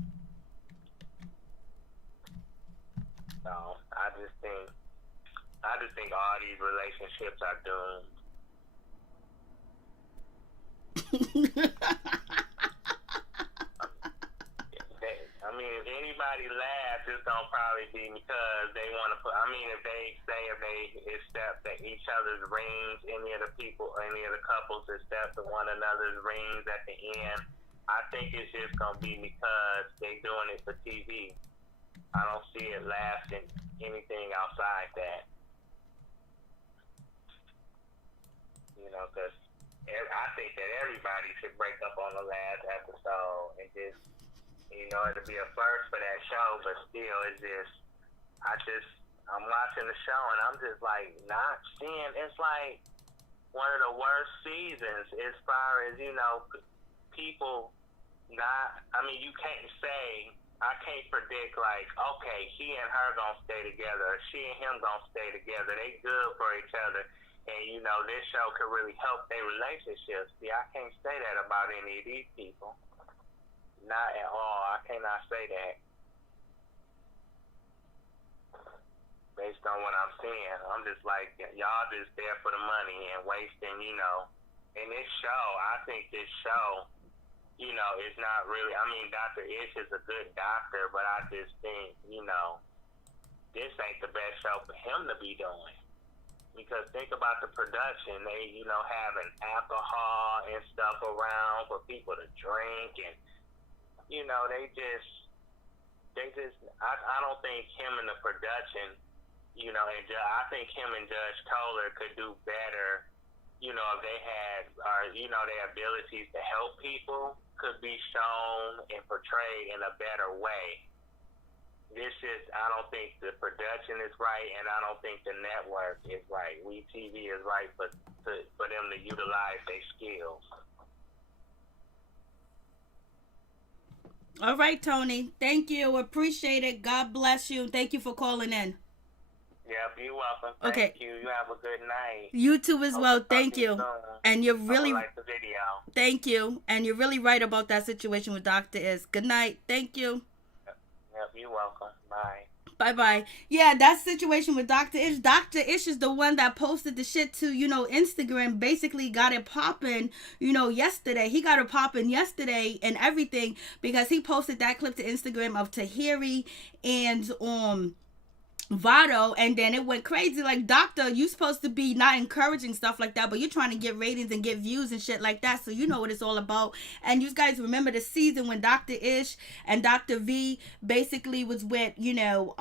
So I just think all these relationships are doomed. I mean, if anybody laughs, it's gonna probably be because they want to put. I mean, if they accept that each other's rings, any of the couples accept one another's rings at the end. I think it's just going to be because they're doing it for TV. I don't see it lasting anything outside that. You know, because I think that everybody should break up on the last episode and just, you know, it'll be a first for that show, but still, it's just, I'm watching the show and I'm just like not seeing, it's like one of the worst seasons as far as, you know, people not, I mean, you can't say, I can't predict like, okay, he and her gonna stay together, or she and him gonna stay together. They good for each other, and you know this show could really help their relationships. See, I can't say that about any of these people, not at all. I cannot say that based on what I'm seeing. I'm just like, y'all just there for the money and wasting, you know. In this show, I think this show, you know, it's not really, I mean, Dr. Ish is a good doctor, but I just think, you know, this ain't the best show for him to be doing. Because think about the production. They, you know, having alcohol and stuff around for people to drink. And, you know, they just, I don't think him and the production, you know, and I think him and Judge Toler could do better, you know, if they had, or, you know, their abilities to help people could be shown and portrayed in a better way. This is, I don't think the production is right, and I don't think the network is right. WeTV is right for them to utilize their skills. All right, Tony. Thank you. Appreciate it. God bless you. Thank you for calling in. Yep, you're welcome. Okay. Thank you. You have a good night. You too as well. Thank you. And you're really, like the video. Thank you. And you're really right about that situation with Dr. Ish. Good night. Thank you. Yep, you're welcome. Bye. Bye-bye. Yeah, that situation with Dr. Ish. Dr. Ish is the one that posted the shit to, you know, Instagram. Basically got it popping, you know, yesterday. He got it popping yesterday and everything because he posted that clip to Instagram of Tahiri and Vado, and then it went crazy. Like, doctor, you supposed to be not encouraging stuff like that, but you're trying to get ratings and get views and shit like that, so you know what it's all about. And you guys remember the season when Dr. Ish and Dr. V basically was with, you know,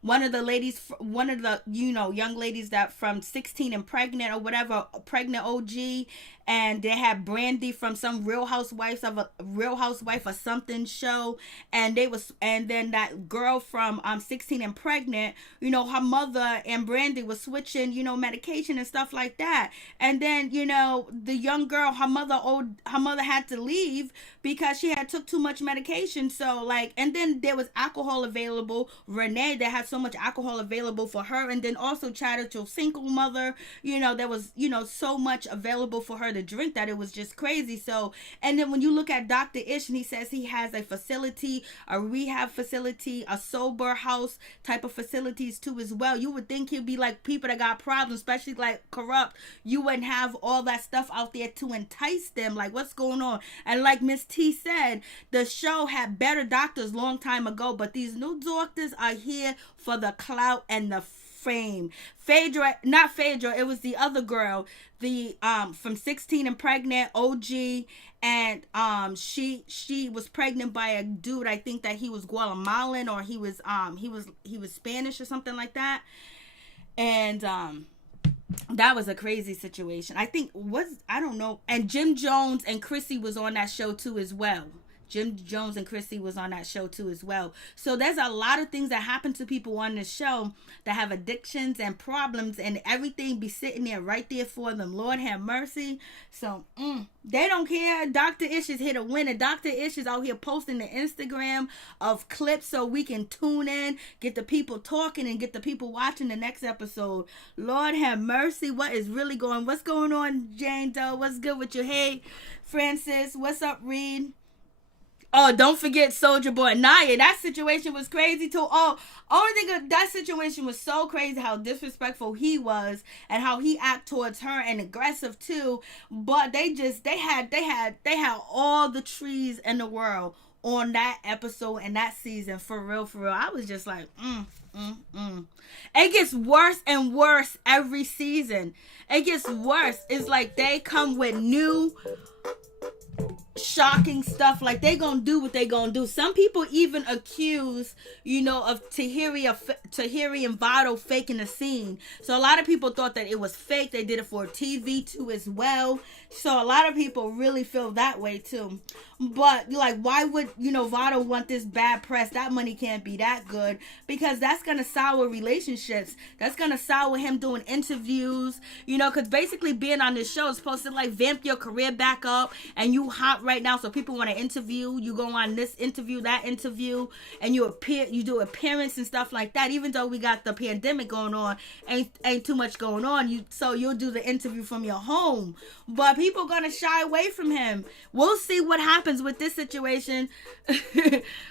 one of the, you know, young ladies that from 16 and pregnant or whatever, pregnant OG, and they had Brandy from some Real Housewife or something show, and then that girl from 16 and pregnant, you know, her mother and Brandy was switching, you know, medication and stuff like that. And then, you know, the young girl, her mother had to leave because she had took too much medication. So like, and then there was alcohol available. Renee, that had so much alcohol available for her, and then also Chada, your single mother, you know, there was, you know, so much available for her to drink that it was just crazy. So, and then when you look at Dr. Ish, and he says he has a facility, a rehab facility, a sober house type of facilities too as well. You would think he'd be like people that got problems, especially like Kurupt. You wouldn't have all that stuff out there to entice them. Like, what's going on? And like Miss T said, the show had better doctors long time ago, but these new doctors are here for the clout and the fame. Not Phaedra, it was the other girl, the from 16 and pregnant, OG, and she was pregnant by a dude. I think that he was Guatemalan, or he was Spanish or something like that. And that was a crazy situation. I don't know. And Jim Jones and Chrissy was on that show too as well. Jim Jones and Chrissy was on that show too as well. So there's a lot of things that happen to people on this show that have addictions and problems, and everything be sitting there right there for them. Lord have mercy. So they don't care. Dr. Ish is here to win, and Dr. Ish is out here posting the Instagram of clips so we can tune in, get the people talking, and get the people watching the next episode. Lord have mercy. What's going on, Jane Doe? What's good with you? Hey, Francis. What's up, Reed? Oh, don't forget Soulja Boy Naya. That situation was crazy too. Oh, only thing of that situation was so crazy how disrespectful he was and how he acted towards her, and aggressive too. But they had all the trees in the world on that episode and that season. For real. I was just like, It gets worse and worse every season. It gets worse. It's like they come with new shocking stuff. Like, they gonna do what they gonna do. Some people even accuse, of Tahiri and Vado faking the scene. So a lot of people thought that it was fake. They did it for TV too as well. So a lot of people really feel that way too. But like, why would Vado want this bad press? That money can't be that good, because that's gonna sour relationships. That's gonna sour him doing interviews. Because basically being on this show is supposed to like vamp your career back up, and you hot right now, so people want to interview you. Go on this interview, that interview, and you do appearance and stuff like that. Even though we got the pandemic going on, ain't too much going on. You'll do the interview from your home, but people gonna shy away from him. We'll see what happens with this situation.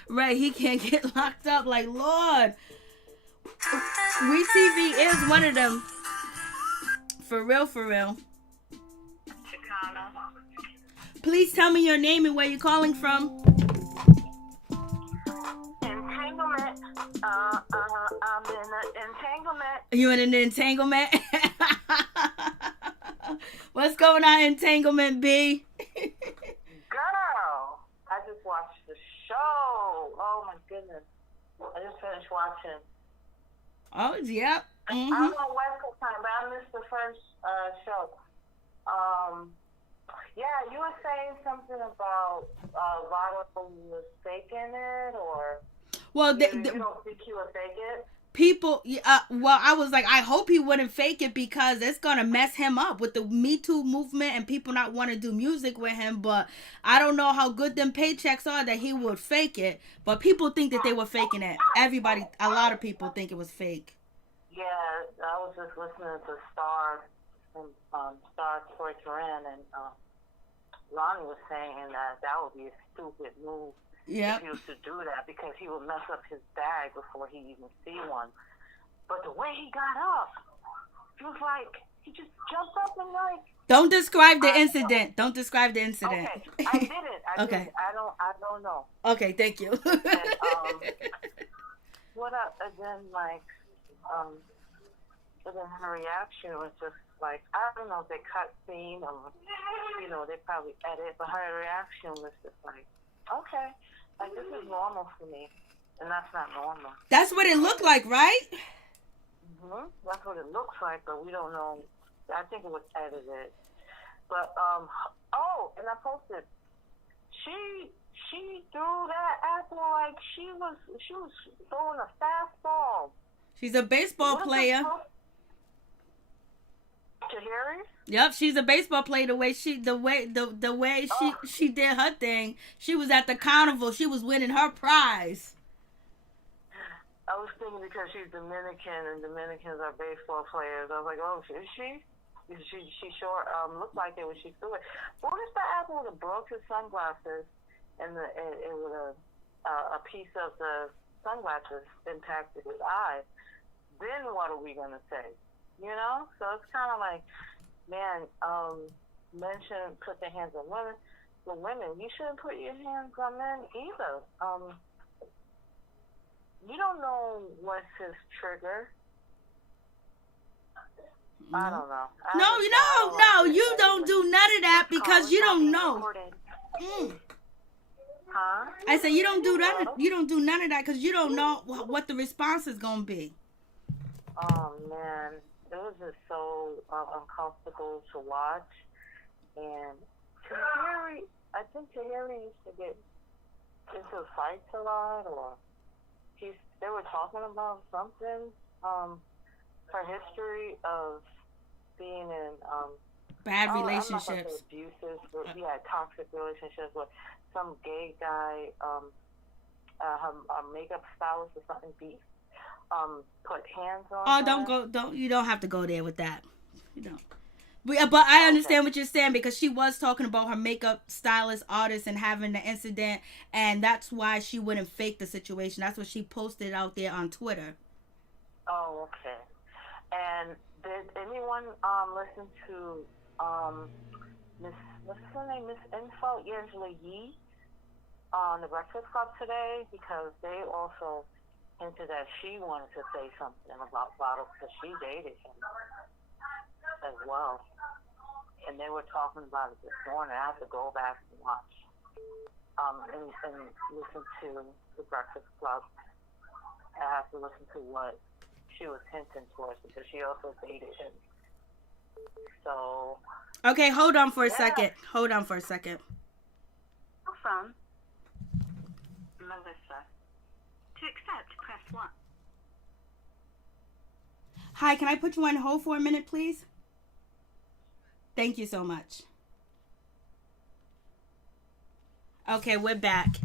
Right, he can't get locked up. Like, Lord, WeTV is one of them. For real, for real. Chicana. Please tell me your name and where you're calling from. Entanglement. I'm in an entanglement. You in an entanglement? What's going on, entanglement, B? Girl, I just watched the show. Oh my goodness. I just finished watching. Oh, yep. Mm-hmm. I'm on West Coast time, but I missed the first show. Yeah, you were saying something about Vado was faking it, or well, you don't think he would fake it? People, well, I was like, I hope he wouldn't fake it, because it's gonna mess him up with the Me Too movement and people not want to do music with him. But I don't know how good them paychecks are that he would fake it. But people think that they were faking it. A lot of people think it was fake. Yeah, I was just listening to Star Troy Turan, and Lonnie was saying that would be a stupid move. Yeah. If he was to do that, because he would mess up his bag before he even see one. But the way he got up, he was like, he just jumped up and like. Don't describe the incident. Don't describe the incident. Okay, I didn't. Okay. I don't know. Okay, thank you. And, what up? And then but then her reaction was just like, I don't know if they cut scene or, they probably edit, but her reaction was just like, okay, like, this is normal for me, and that's not normal. That's what it looked like, right? Mm-hmm. That's what it looks like, but we don't know. I think it was edited. But, and I posted, she threw that apple like she was throwing a fastball. She's a baseball player. Tahiri? Yep, she's a baseball player. The way she did her thing, she was at the carnival. She was winning her prize. I was thinking because she's Dominican and Dominicans are baseball players. I was like, oh, is she? She sure looked like it when she threw it. What if the apple would have broke his sunglasses and it would have a piece of the sunglasses impacted his eye? Then what are we gonna say? So it's kind of like, man, men shouldn't put their hands on women. But women, you shouldn't put your hands on men either. You don't know what's his trigger. I don't know. No, you don't do none of that, because you don't know. Huh? I said you don't do that. You don't do none of that because you don't know what the response is gonna be. Oh man. It was just so uncomfortable to watch. And I think Tahiri used to get into fights a lot, or they were talking about something. Her history of being in bad relationships. I'm not abusive, but toxic relationships with some gay guy. Her makeup stylist or something put hands on her. You don't have to go there with that. You don't. But I understand what you're saying, because she was talking about her makeup stylist, artist, and having the incident, and that's why she wouldn't fake the situation. That's what she posted out there on Twitter. Oh, okay. And did anyone listen to what's her name, Miss Info, Angela Yee, on the Breakfast Club today? Because they also hinted that she wanted to say something about Vado because she dated him as well. And they were talking about it this morning. I have to go back and watch. and listen to the Breakfast Club. I have to listen to what she was hinting towards because she also dated him. So. Okay, hold on for a second. Hold on for a second. From Melissa. To accept, press 1. Hi, can I put you on hold for a minute, please? Thank you so much. Okay, we're back.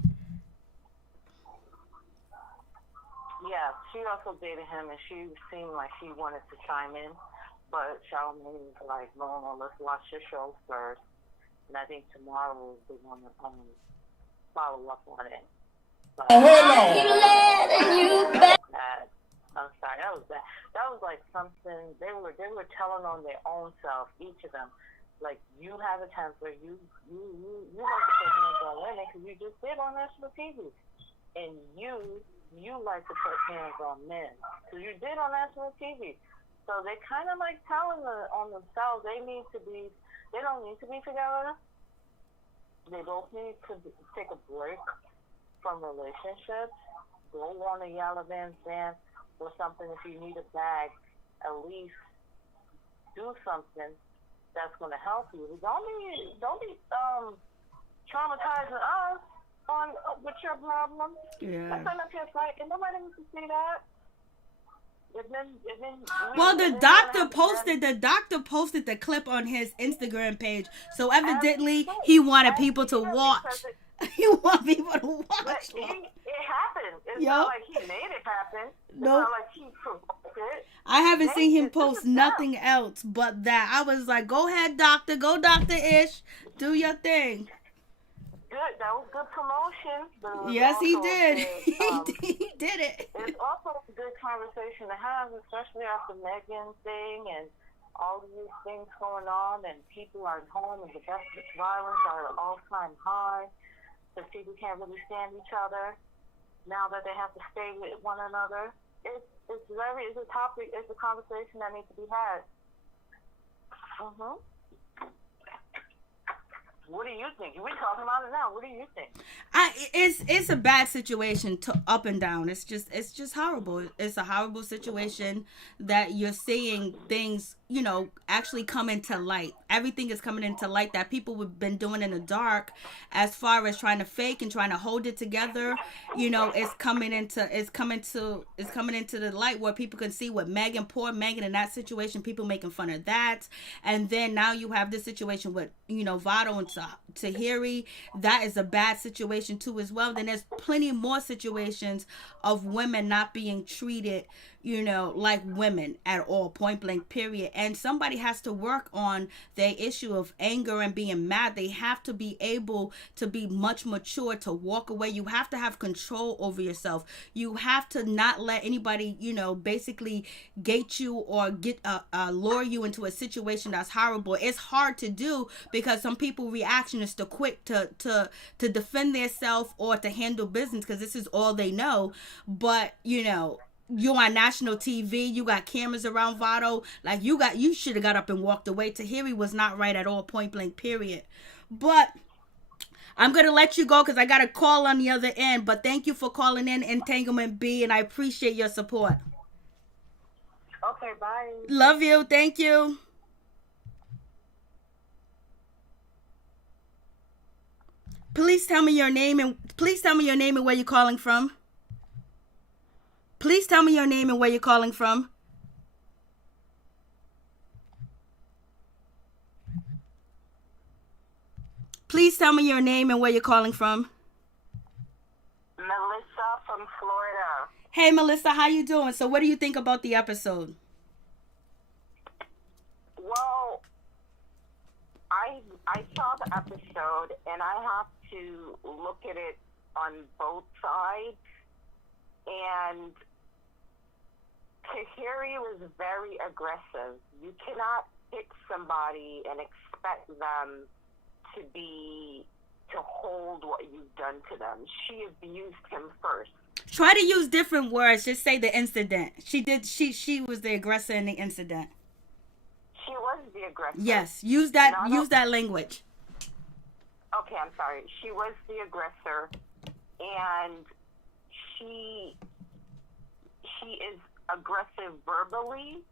Yeah, she also dated him, and she seemed like she wanted to chime in, but Charlamagne was like, no, let's watch your show first. And I think tomorrow they want to follow up on it. But, I'm sorry, that was bad. That was like something they were telling on their own self, each of them. Like, you have a temper, you like to put hands on women because you just did on national TV, and you like to put hands on men because you did on national TV. So they kind of like telling on themselves they don't need to be together. They both need to take a break from relationships. Go on a Yellow Van Zandt or something. If you need a bag, at least do something that's going to help you. Don't be traumatizing us with your problems. Yeah. That's not just right, and nobody needs to see that. Well, the doctor posted the clip on his Instagram page. So evidently he wanted people to watch. He wanted people to watch. It happened. It's not like he made it happen. It's not like he provoked it. I haven't seen him post nothing else but that. I was like, go ahead, doctor. Go, Dr. Ish. Do your thing. Good. That was good promotion. Yes, he did. He did it. It's also a good conversation to have, especially after Megan thing and all of these things going on, and people are home and domestic violence are at an all-time high. Because people can't really stand each other now that they have to stay with one another. It's a topic. It's a conversation that needs to be had. What do you think? We're talking about it now. What do you think? It's a bad situation up and down. It's just horrible. It's a horrible situation that you're seeing things, actually come into light. Everything is coming into light that people have been doing in the dark, as far as trying to fake and trying to hold it together. It's coming into the light where people can see what poor Megan in that situation, people making fun of that. And then now you have this situation with, Vado and Tahiri. That is a bad situation too as well. Then there's plenty more situations of women not being treated, like women at all, point blank, period. And somebody has to work on their issue of anger and being mad. They have to be able to be much mature to walk away. You have to have control over yourself. You have to not let anybody, basically gate you or lure you into a situation that's horrible. It's hard to do because some people reaction is to quick to defend themselves or to handle business because this is all they know. But, you're on national TV. You got cameras around Vado. Like, you should have got up and walked away. Tahiri was not right at all, point blank, period. But I'm going to let you go because I got a call on the other end. But thank you for calling in, Entanglement B, and I appreciate your support. Okay, bye. Love you. Thank you. Please tell me your name and where you're calling from. Please tell me your name and where you're calling from. Please tell me your name and where you're calling from. Melissa from Florida. Hey, Melissa, how you doing? So what do you think about the episode? Well, I saw the episode, and I have to look at it on both sides. And Tahiri was very aggressive. You cannot pick somebody and expect them to hold what you've done to them. She abused him first. Try to use different words. Just say the incident. She was the aggressor in the incident. She was the aggressor. Yes, use that language. okay, I'm sorry. She was the aggressor, and she is aggressive verbally,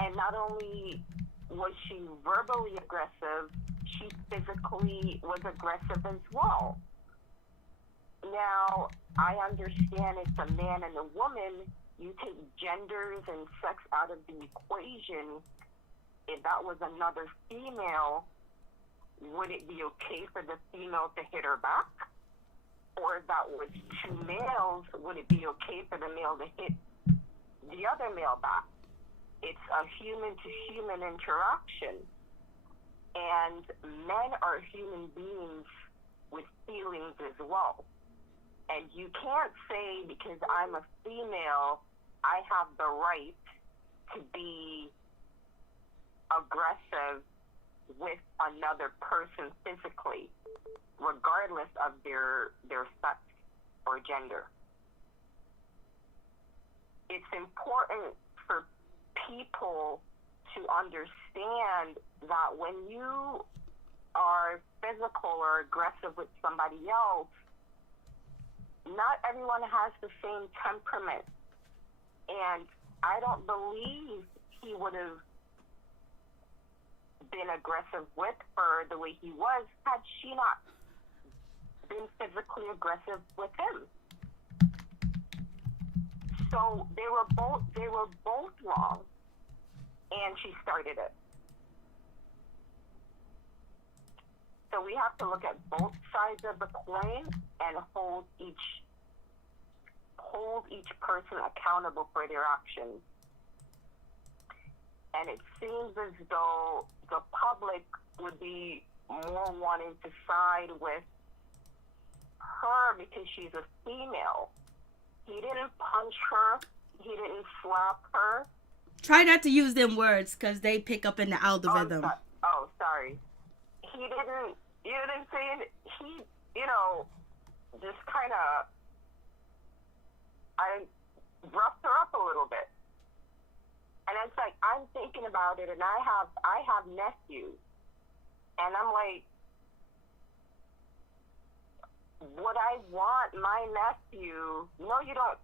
and not only was she verbally aggressive, she physically was aggressive as well. Now, I understand it's a man and a woman. You take genders and sex out of the equation. If that was another female, would it be okay for the female to hit her back? Or if that was two males, would it be okay for the male to hit the other male back? It's a human-to-human interaction. And men are human beings with feelings as well. And you can't say, because I'm a female, I have the right to be aggressive with another person physically, regardless of their sex or gender. It's important for people to understand that when you are physical or aggressive with somebody else, not everyone has the same temperament. And I don't believe he would have been aggressive with her the way he was had she not been physically aggressive with him. So they were both wrong, and she started it. So we have to look at both sides of the coin and hold each person accountable for their actions. And it seems as though the public would be more wanting to side with her because she's a female. He didn't punch her. He didn't slap her. Try not to use them words because they pick up in the algorithm. Oh, sorry. He didn't say it. He, just kind of, I roughed her up a little bit. And it's like, I'm thinking about it, and I have nephews. And I'm like, would I want my nephew, no, you don't,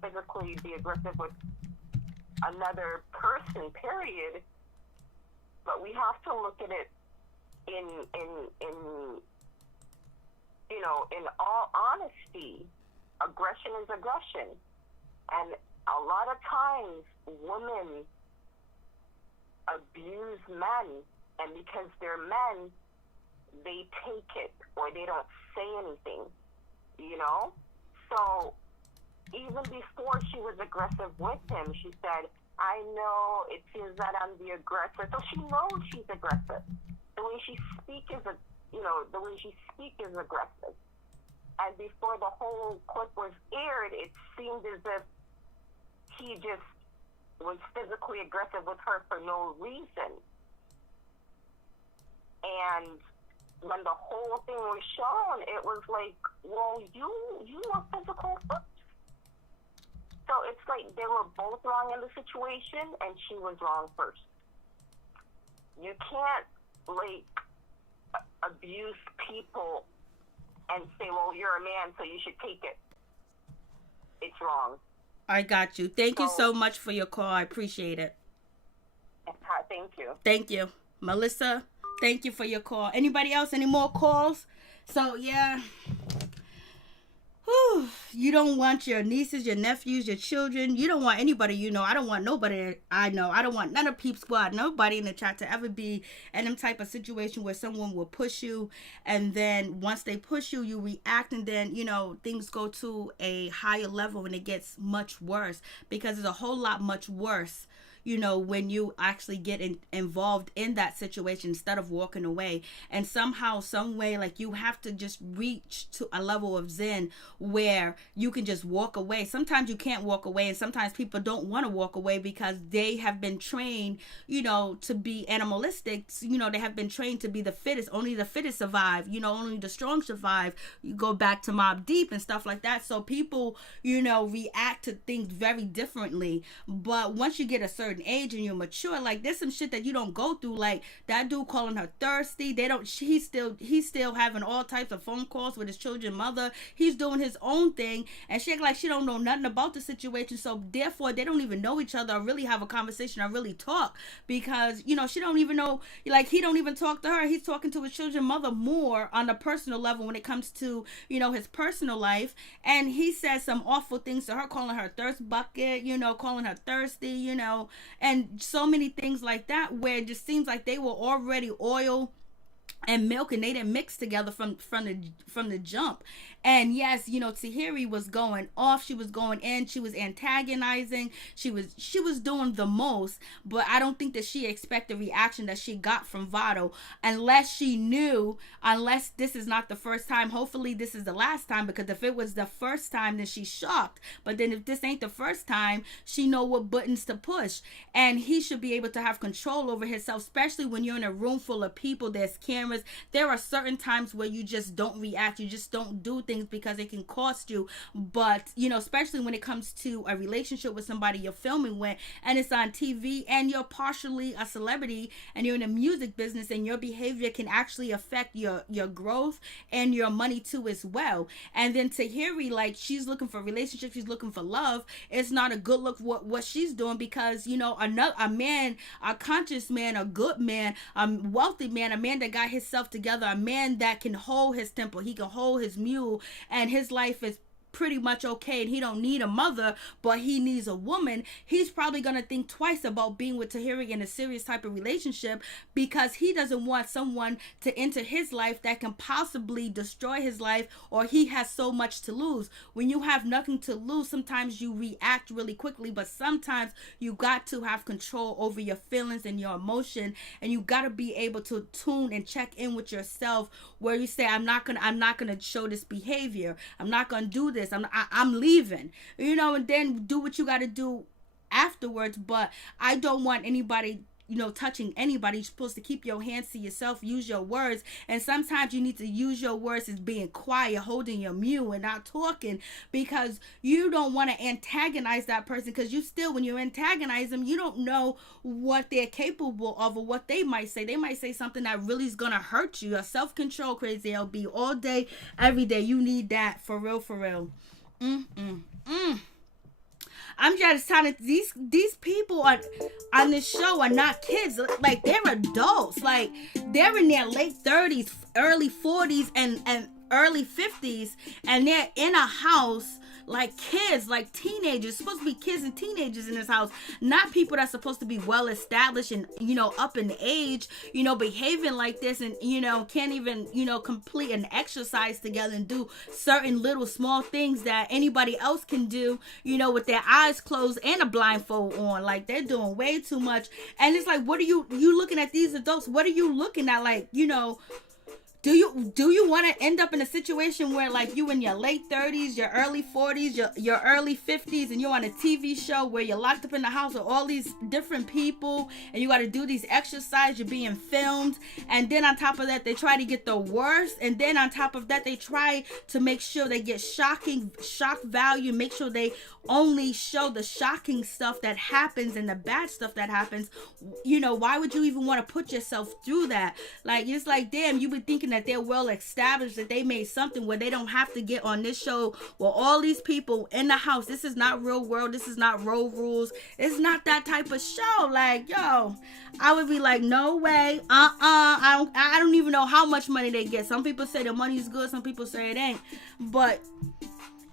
physically be aggressive with another person, period. But we have to look at it in all honesty. Aggression is aggression. And a lot of times women abuse men, and because they're men, they take it or they don't say anything, So even before she was aggressive with him, she said, I know it feels that I'm the aggressor. So she knows she's aggressive. The way she speaks is aggressive. And before the whole clip was aired, it seemed as if he just was physically aggressive with her for no reason. And when the whole thing was shown, it was like, well, you were physical first. So it's like they were both wrong in the situation, and she was wrong first. You can't, abuse people and say, well, you're a man, so you should take it. It's wrong. I got you. Thank you so much for your call. I appreciate it. Thank you. Thank you. Melissa, thank you for your call. Anybody else? Any more calls? So, yeah. Whew. You don't want your nieces, your nephews, your children. You don't want anybody I don't want nobody I know. I don't want none of Peep Squad, nobody in the chat to ever be in them type of situation where someone will push you. And then once they push you, you react. And then, things go to a higher level and it gets much worse, because it's a whole lot much worse when you actually get involved in that situation instead of walking away. And somehow, some way, you have to just reach to a level of zen where you can just walk away. Sometimes you can't walk away, and sometimes people don't want to walk away because they have been trained, to be animalistic. They have been trained to be the fittest. Only the fittest survive. Only the strong survive. You go back to Mobb Deep and stuff like that. So people, react to things very differently. But once you get a certain certain age and you're mature, like there's some shit that you don't go through. Like that dude calling her thirsty. He's still having all types of phone calls with his children's mother. He's doing his own thing, and she act like she don't know nothing about the situation. So therefore, they don't even know each other or really have a conversation or really talk, because she don't even know. Like he don't even talk to her. He's talking to his children's mother more on a personal level when it comes to his personal life. And he says some awful things to her, calling her thirst bucket, calling her thirsty, and so many things like that, where it just seems like they were already oil and milk, and they didn't mix together from the jump. And yes, Tahiri was going off. She was going in. She was antagonizing. She was doing the most. But I don't think that she expected the reaction that she got from Vado, unless this is not the first time. Hopefully this is the last time, because if it was the first time, then she's shocked. But then if this ain't the first time, she know what buttons to push. And he should be able to have control over himself, especially when you're in a room full of people. There's cameras. There are certain times where you just don't react. You just don't do things because it can cost you. But especially when it comes to a relationship with somebody you're filming with, and it's on TV, and you're partially a celebrity, and you're in the music business, and your behavior can actually affect your growth and your money too as well. And then Tahiri, like, she's looking for a relationship, she's looking for love. It's not a good look what she's doing, because a man, a conscious man, a good man, a wealthy man, a man that got himself together, a man that can hold his temper, he can hold his mule, and his life is pretty much okay, and he don't need a mother, but he needs a woman. He's probably gonna think twice about being with Tahiri in a serious type of relationship, because he doesn't want someone to enter his life that can possibly destroy his life, or he has so much to lose. When you have nothing to lose, sometimes you react really quickly, but sometimes you got to have control over your feelings and your emotion, and you got to be able to tune and check in with yourself, where you say, I'm not gonna show this behavior, I'm not gonna do this, I'm leaving, and then do what you got to do afterwards. But I don't want anybody touching anybody. You're supposed to keep your hands to yourself, use your words, and sometimes you need to use your words as being quiet, holding your mule and not talking, because you don't want to antagonize that person, because when you antagonize them, you don't know what they're capable of or what they might say. They might say something that really is gonna hurt you. Your self-control, crazy LB, all day, every day. You need that, for real. I'm just telling these people on this show are not kids. Like, they're adults. Like, they're in their late 30s, early 40s, and early 50s, and they're in a house like kids, like teenagers. Supposed to be kids and teenagers in this house, not people that's supposed to be well established and up in age, behaving like this, and can't even complete an exercise together and do certain little small things that anybody else can do, with their eyes closed and a blindfold on. Like, they're doing way too much. And it's like, what are you looking at these adults? What are you looking at? Like, do you want to end up in a situation where, like, you in your late 30s, your early 40s, your early 50s, and you're on a TV show where you're locked up in the house with all these different people, and you got to do these exercises, you're being filmed, and then on top of that, they try to get the worst, and then on top of that, they try to make sure they get shock value, make sure they only show the shocking stuff that happens and the bad stuff that happens. Why would you even want to put yourself through that? Like, it's like, damn, you would thinking that they're well established, that they made something where they don't have to get on this show with all these people in the house. This is not real world. This is not road rules. It's not that type of show. Like, yo, I would be like, no way. I don't even know how much money they get. Some people say the money's good. Some people say it ain't. But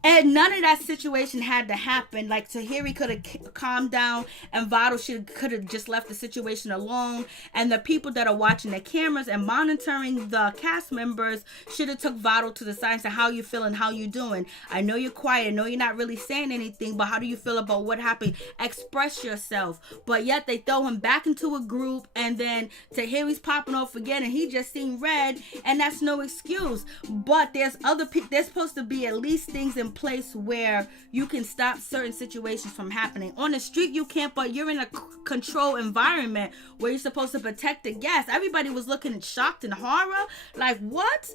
and none of that situation had to happen. Like, Tahiri could have calmed down, and Vado could have just left the situation alone. And the people that are watching the cameras and monitoring the cast members should have took Vado to the side and said, how you feeling? How you doing? I know you're quiet. I know you're not really saying anything, but how do you feel about what happened? Express yourself. But yet they throw him back into a group, and then Tahiri's popping off again, and he just seen red, and that's no excuse. But there's other people. There's supposed to be at least things in place where you can stop certain situations from happening. On the street you can't, but you're in a controlled environment where you're supposed to protect the guests. Everybody was looking shocked and horror, like, what?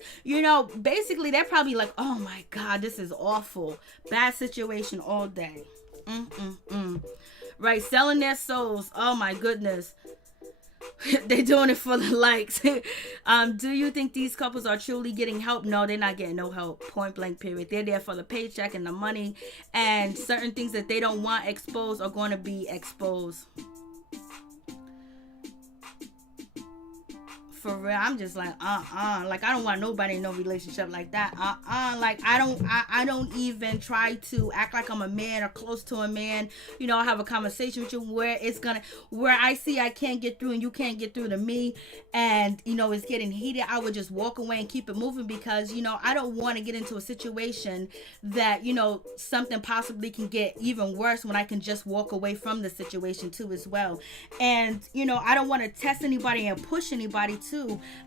Basically they're probably like, oh my god, this is awful, bad situation all day. right? Selling their souls. Oh my goodness. They're doing it for the likes. Do you think these couples are truly getting help? No, they're not getting no help. Point blank, period. They're there for the paycheck and the money, and certain things that they don't want exposed are going to be exposed. For real, I'm just like, like, I don't want nobody in no relationship like that. Like, I don't even try to act like I'm a man or close to a man. You know, I have a conversation with you where I see I can't get through and you can't get through to me, and, you know, it's getting heated. I would just walk away and keep it moving, because, you know, I don't want to get into a situation that, you know, something possibly can get even worse when I can just walk away from the situation too as well. And, you know, I don't want to test anybody and push anybody too.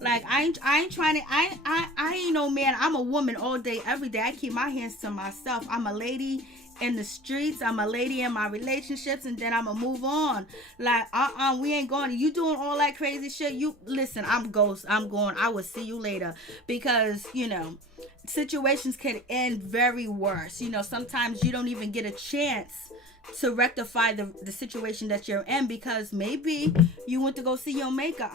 Like, I ain't trying to, I ain't no man. I'm a woman all day, every day. I keep my hands to myself. I'm a lady in the streets. I'm a lady in my relationships, and then I'ma move on. Like, we ain't going. You doing all that crazy shit. You listen, I'm ghost. I'm going. I will see you later, because, you know, situations can end very worse. You know, sometimes you don't even get a chance to rectify the situation that you're in, because maybe you went to go see your maker.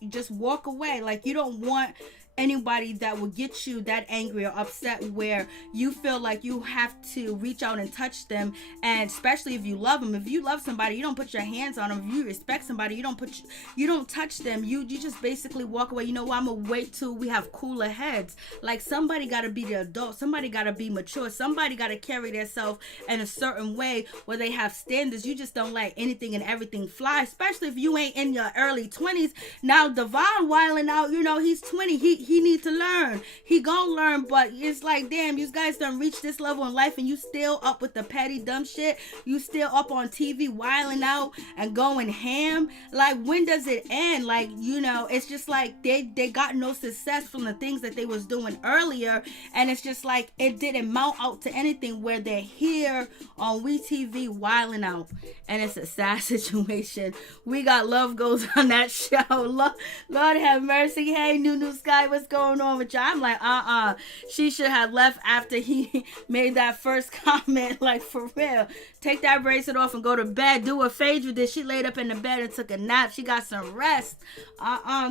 You just walk away. Like, you don't want anybody that will get you that angry or upset where you feel like you have to reach out and touch them. And especially if you love them. If you love somebody, you don't put your hands on them. If you respect somebody, you don't touch them. You just basically walk away. You know what? I'm gonna wait till we have cooler heads. Like, somebody gotta be the adult. Somebody gotta be mature. Somebody gotta carry themselves in a certain way where they have standards. You just don't let anything and everything fly, especially if you ain't in your early 20s. Now, Devon wilding out, you know, he's 20. He need to learn. He gonna learn, but it's like, damn, you guys done reached this level in life and you still up with the petty dumb shit. You still up on TV wilding out and going ham. Like, when does it end? Like, you know, it's just like they got no success from the things that they was doing earlier, and it's just like it didn't mount out to anything where they're here on WeTV wilding out, and it's a sad situation. We got Love Goes on that show. Lord have mercy. Hey, New Sky, what's going on with y'all? I'm like, she should have left after he made that first comment. Like, for real, take that bracelet off and go to bed. Do what Phaedra did. She laid up in the bed and took a nap. She got some rest.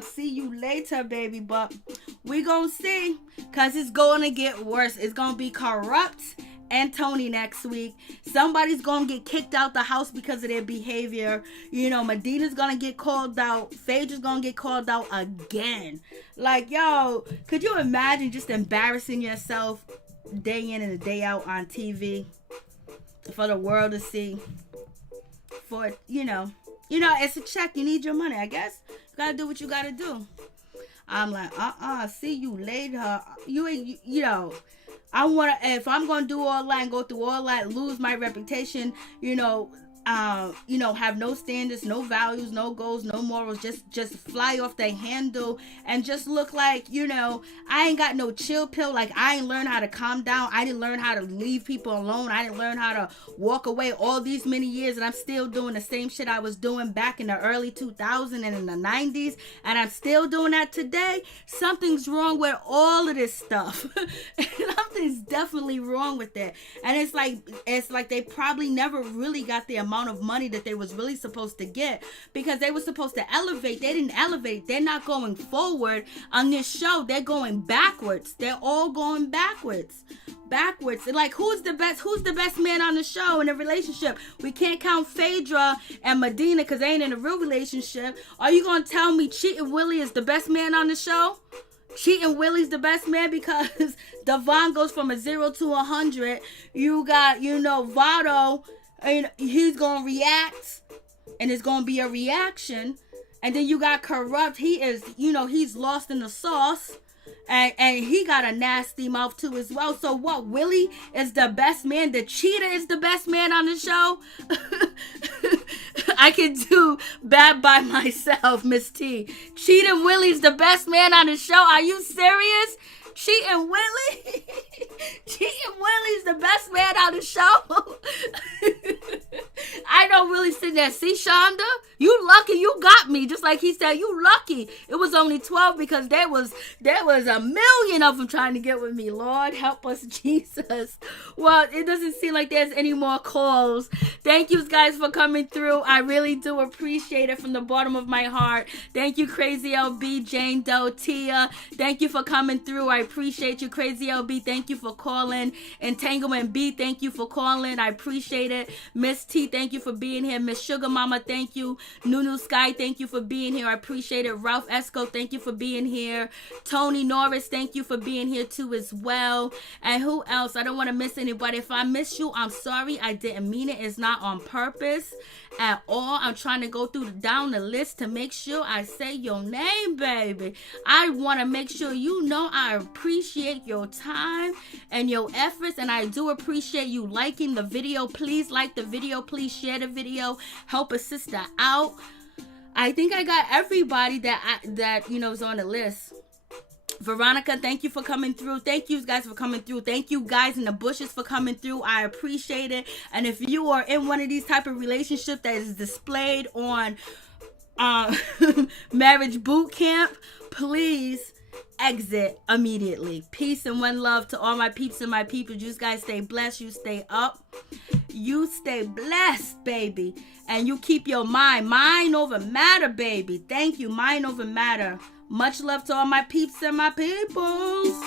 See you later, baby. But we gonna see, cause it's gonna get worse. It's gonna be Kurupt and Tony next week. Somebody's gonna get kicked out the house because of their behavior. You know, Medina's gonna get called out. Phaedra's gonna get called out again. Like, yo, could you imagine just embarrassing yourself day in and day out on TV for the world to see? For, you know, it's a check. You need your money, I guess. You gotta do what you gotta do. I'm like, see you later. You know, I want to, if I'm going to do all that and go through all that, lose my reputation, have no standards, no values, no goals, no morals, just fly off the handle and just look like, I ain't got no chill pill. Like, I ain't learned how to calm down. I didn't learn how to leave people alone. I didn't learn how to walk away all these many years, and I'm still doing the same shit I was doing back in the early 2000s and in the 90s, and I'm still doing that today. Something's wrong with all of this stuff. Something's definitely wrong with it. And it's like they probably never really got the amount of money that they was really supposed to get, because they were supposed to elevate. They didn't elevate. They're not going forward on this show. They're going backwards. They're all going backwards. Like, who's the best man on the show in a relationship? We can't count Phaedra and Medina because they ain't in a real relationship. Are you gonna tell me Cheating Willie is the best man on the show? Cheating Willie's the best man because Devon goes from a 0 to 100. You got, Vado, and he's gonna react, and it's gonna be a reaction. And then you got Kurupt. He is, he's lost in the sauce. And he got a nasty mouth too as well. So what? Willie is the best man. The cheater is the best man on the show. I can do bad by myself, Miss T. Cheating Willie's the best man on the show. Are you serious? Cheating Willie? Cheating Willie's the best man on the show? I know Willie sitting there. See, Shonda? You lucky you got me. Just like he said, you lucky. It was only 12 because there was a million of them trying to get with me. Lord, help us, Jesus. Well, it doesn't seem like there's any more calls. Thank you guys for coming through. I really do appreciate it from the bottom of my heart. Thank you, Crazy LB, Jane Doe, Tia. Thank you for coming through. I appreciate you, Crazy LB. Thank you for calling. Entanglement B, thank you for calling. I appreciate it. Miss T, thank you for being here. Miss Sugar Mama, thank you. Nunu Sky, thank you for being here. I appreciate it. Ralph Esco, thank you for being here. Tony Norris, thank you for being here too as well. And who else? I don't want to miss anybody. If I miss you, I'm sorry. I didn't mean it. It's not on purpose at all. I'm trying to go down the list to make sure I say your name, baby. I want to make sure you know I appreciate your time and your efforts, and I do appreciate you liking the video. Please like the video. Please share the video. Help a sister out. I think I got everybody that is on the list. Veronica, thank you for coming through. Thank you guys for coming through. Thank you guys in the bushes for coming through. I appreciate it. And if you are in one of these type of relationships that is displayed on Marriage Boot Camp, please exit immediately. Peace and one love to all my peeps and my people. You guys stay blessed. You stay up. You stay blessed, baby. And you keep your mind over matter, baby. Thank you. Mind over matter. Much love to all my peeps and my peoples.